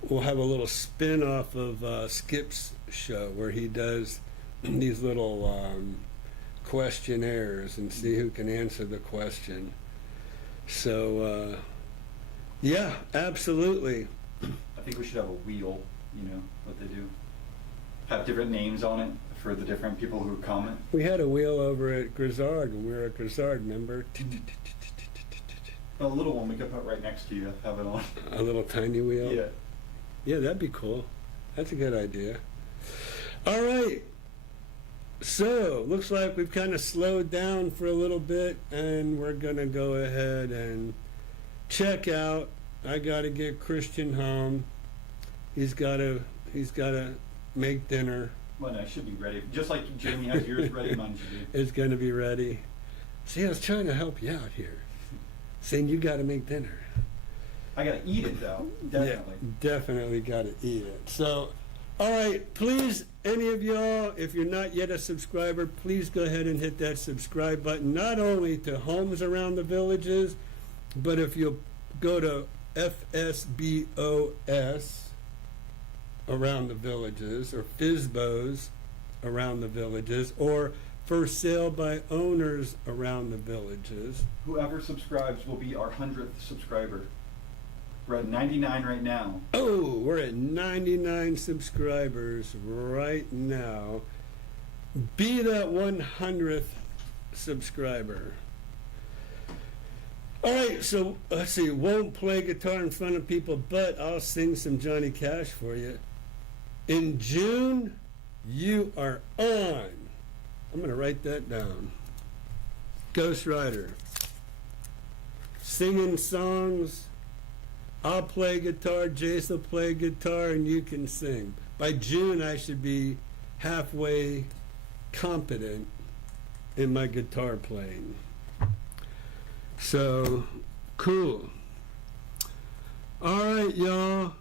a little spin-off of Skip's show where he does these little questionnaires and see who can answer the question. So, yeah, absolutely. I think we should have a wheel, you know, what they do. Have different names on it for the different people who comment. We had a wheel over at Grizzard when we were at Grizzard, remember? A little one we could put right next to you, have it on. A little tiny wheel? Yeah. Yeah, that'd be cool. That's a good idea. All right. So, looks like we've kind of slowed down for a little bit, and we're going to go ahead and check out. I got to get Christian home. He's got to make dinner. Well, I should be ready. Just like Jamie has yours ready, mine should be. It's going to be ready. See, I was trying to help you out here, saying you got to make dinner. I gotta eat it though, definitely. Yeah, definitely got to eat it. So, all right, please, any of y'all, if you're not yet a subscriber, please go ahead and hit that subscribe button, not only to Homes Around the Villages, but if you'll go to FSBOS Around the Villages, or FISBOs Around the Villages, or For Sale by Owners Around the Villages. Whoever subscribes will be our 100th subscriber. We're at 99 right now. Oh, we're at 99 subscribers right now. Be that 100th subscriber. All right, so let's see. Won't play guitar in front of people, but I'll sing some Johnny Cash for you. In June, you are on. I'm going to write that down. Ghost Rider. Singing songs. I'll play guitar, Jace will play guitar, and you can sing. By June, I should be halfway competent in my guitar playing. So, cool. All right, y'all.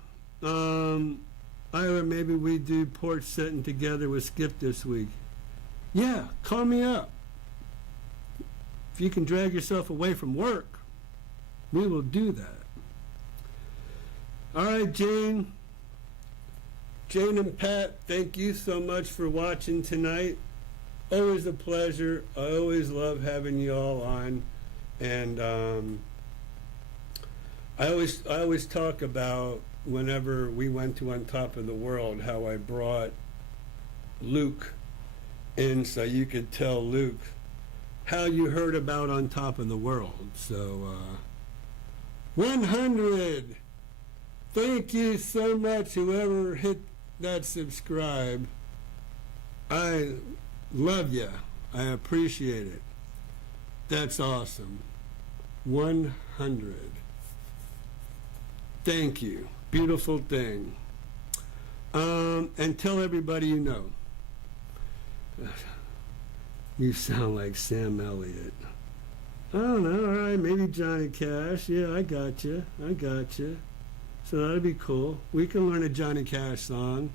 Ira, maybe we do porch setting together with Skip this week. Yeah, call me up. If you can drag yourself away from work, we will do that. All right, Jane and Pat, thank you so much for watching tonight. Always a pleasure. I always love having you all on. And I always talk about whenever we went to On Top of the World, how I brought Luke in so you could tell Luke how you heard about On Top of the World. So 100. Thank you so much, whoever hit that subscribe. I love you. I appreciate it. That's awesome. 100. Thank you. Beautiful thing. And tell everybody you know. You sound like Sam Elliott. I don't know. All right, maybe Johnny Cash. Yeah, I got you. So that'd be cool. We can learn a Johnny Cash song.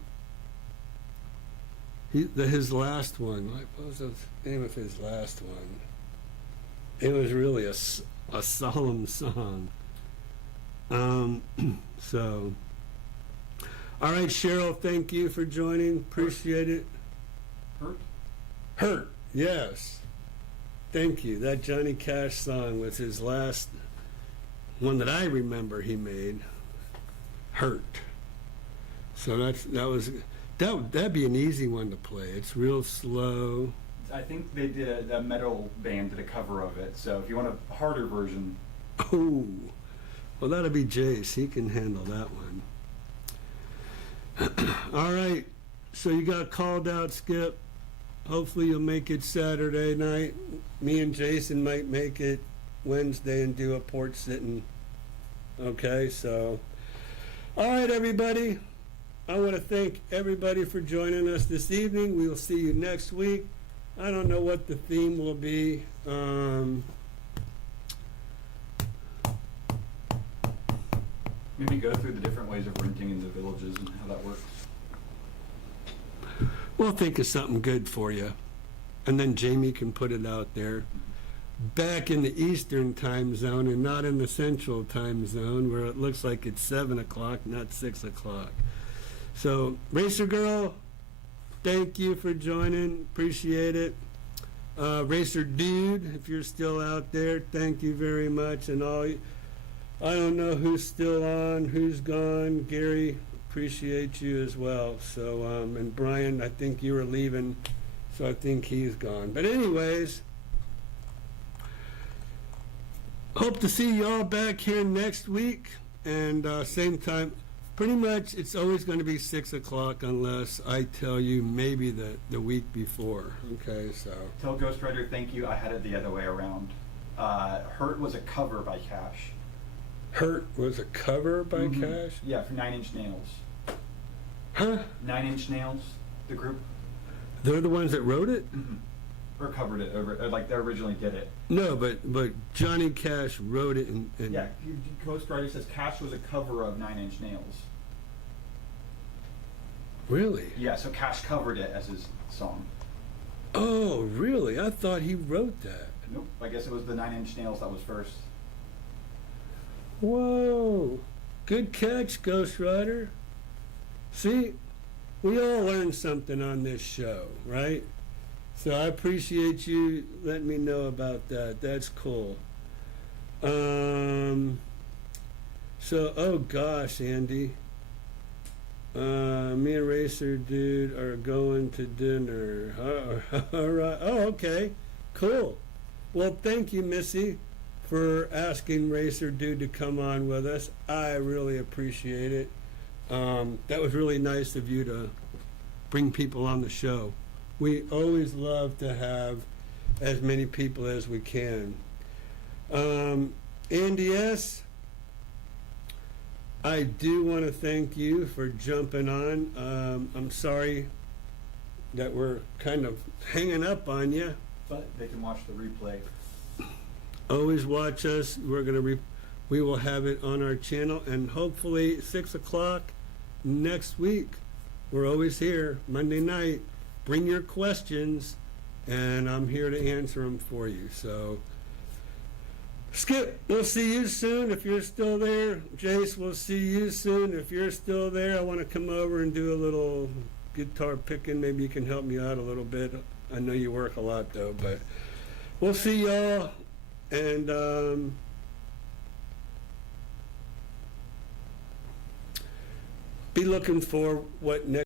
His last one. What was the name of his last one? It was really a solemn song. So, all right, Cheryl, thank you for joining. Appreciate it. Hurt, yes. Thank you. That Johnny Cash song was his last one that I remember he made. Hurt. So that'd be an easy one to play. It's real slow. I think they did a metal band did a cover of it. So if you want a harder version. Oh, well, that'll be Jace. He can handle that one. All right. So you got called out, Skip. Hopefully you'll make it Saturday night. Me and Jason might make it Wednesday and do a porch sitting. Okay, so. All right, everybody. I want to thank everybody for joining us this evening. We will see you next week. I don't know what the theme will be. Maybe go through the different ways of renting in the villages and how that works. We'll think of something good for you. And then Jamie can put it out there. Back in the Eastern time zone and not in the Central time zone where it looks like it's 7 o'clock, not 6 o'clock. So, Racer Girl, thank you for joining. Appreciate it. Racer Dude, if you're still out there, thank you very much. And all, I don't know who's still on, who's gone. Gary, appreciate you as well. So, and Brian, I think you were leaving, so I think he's gone. But anyways, hope to see y'all back here next week. And same time, pretty much it's always going to be 6 o'clock unless I tell you maybe the week before. Okay, so. Tell Ghost Rider thank you. I had it the other way around. Hurt was a cover by Cash. Hurt was a cover by Cash? Yeah, for 9 Inch Nails. Huh? 9 Inch Nails, the group. They're the ones that wrote it? Or covered it, or like they originally did it. No, but Johnny Cash wrote it and Yeah, Ghost Rider says Cash was a cover of 9 Inch Nails. Really? Yeah, so Cash covered it as his song. Oh, really? I thought he wrote that. Nope, I guess it was the 9 Inch Nails that was first. Whoa. Good catch, Ghost Rider. See, we all learn something on this show, right? So I appreciate you letting me know about that. That's cool. So, oh gosh, Andy. Me and Racer Dude are going to dinner. All right. Oh, okay. Cool. Well, thank you, Missy, for asking Racer Dude to come on with us. I really appreciate it. That was really nice of you to bring people on the show. We always love to have as many people as we can. Andy S., I do want to thank you for jumping on. I'm sorry that we're kind of hanging up on you. But they can watch the replay. Always watch us. We will have it on our channel, and hopefully 6 o'clock next week. We're always here Monday night. Bring your questions, and I'm here to answer them for you. So Skip, we'll see you soon if you're still there. Jace, we'll see you soon if you're still there. I want to come over and do a little guitar picking. Maybe you can help me out a little bit. I know you work a lot though, but we'll see y'all. And be looking for what next.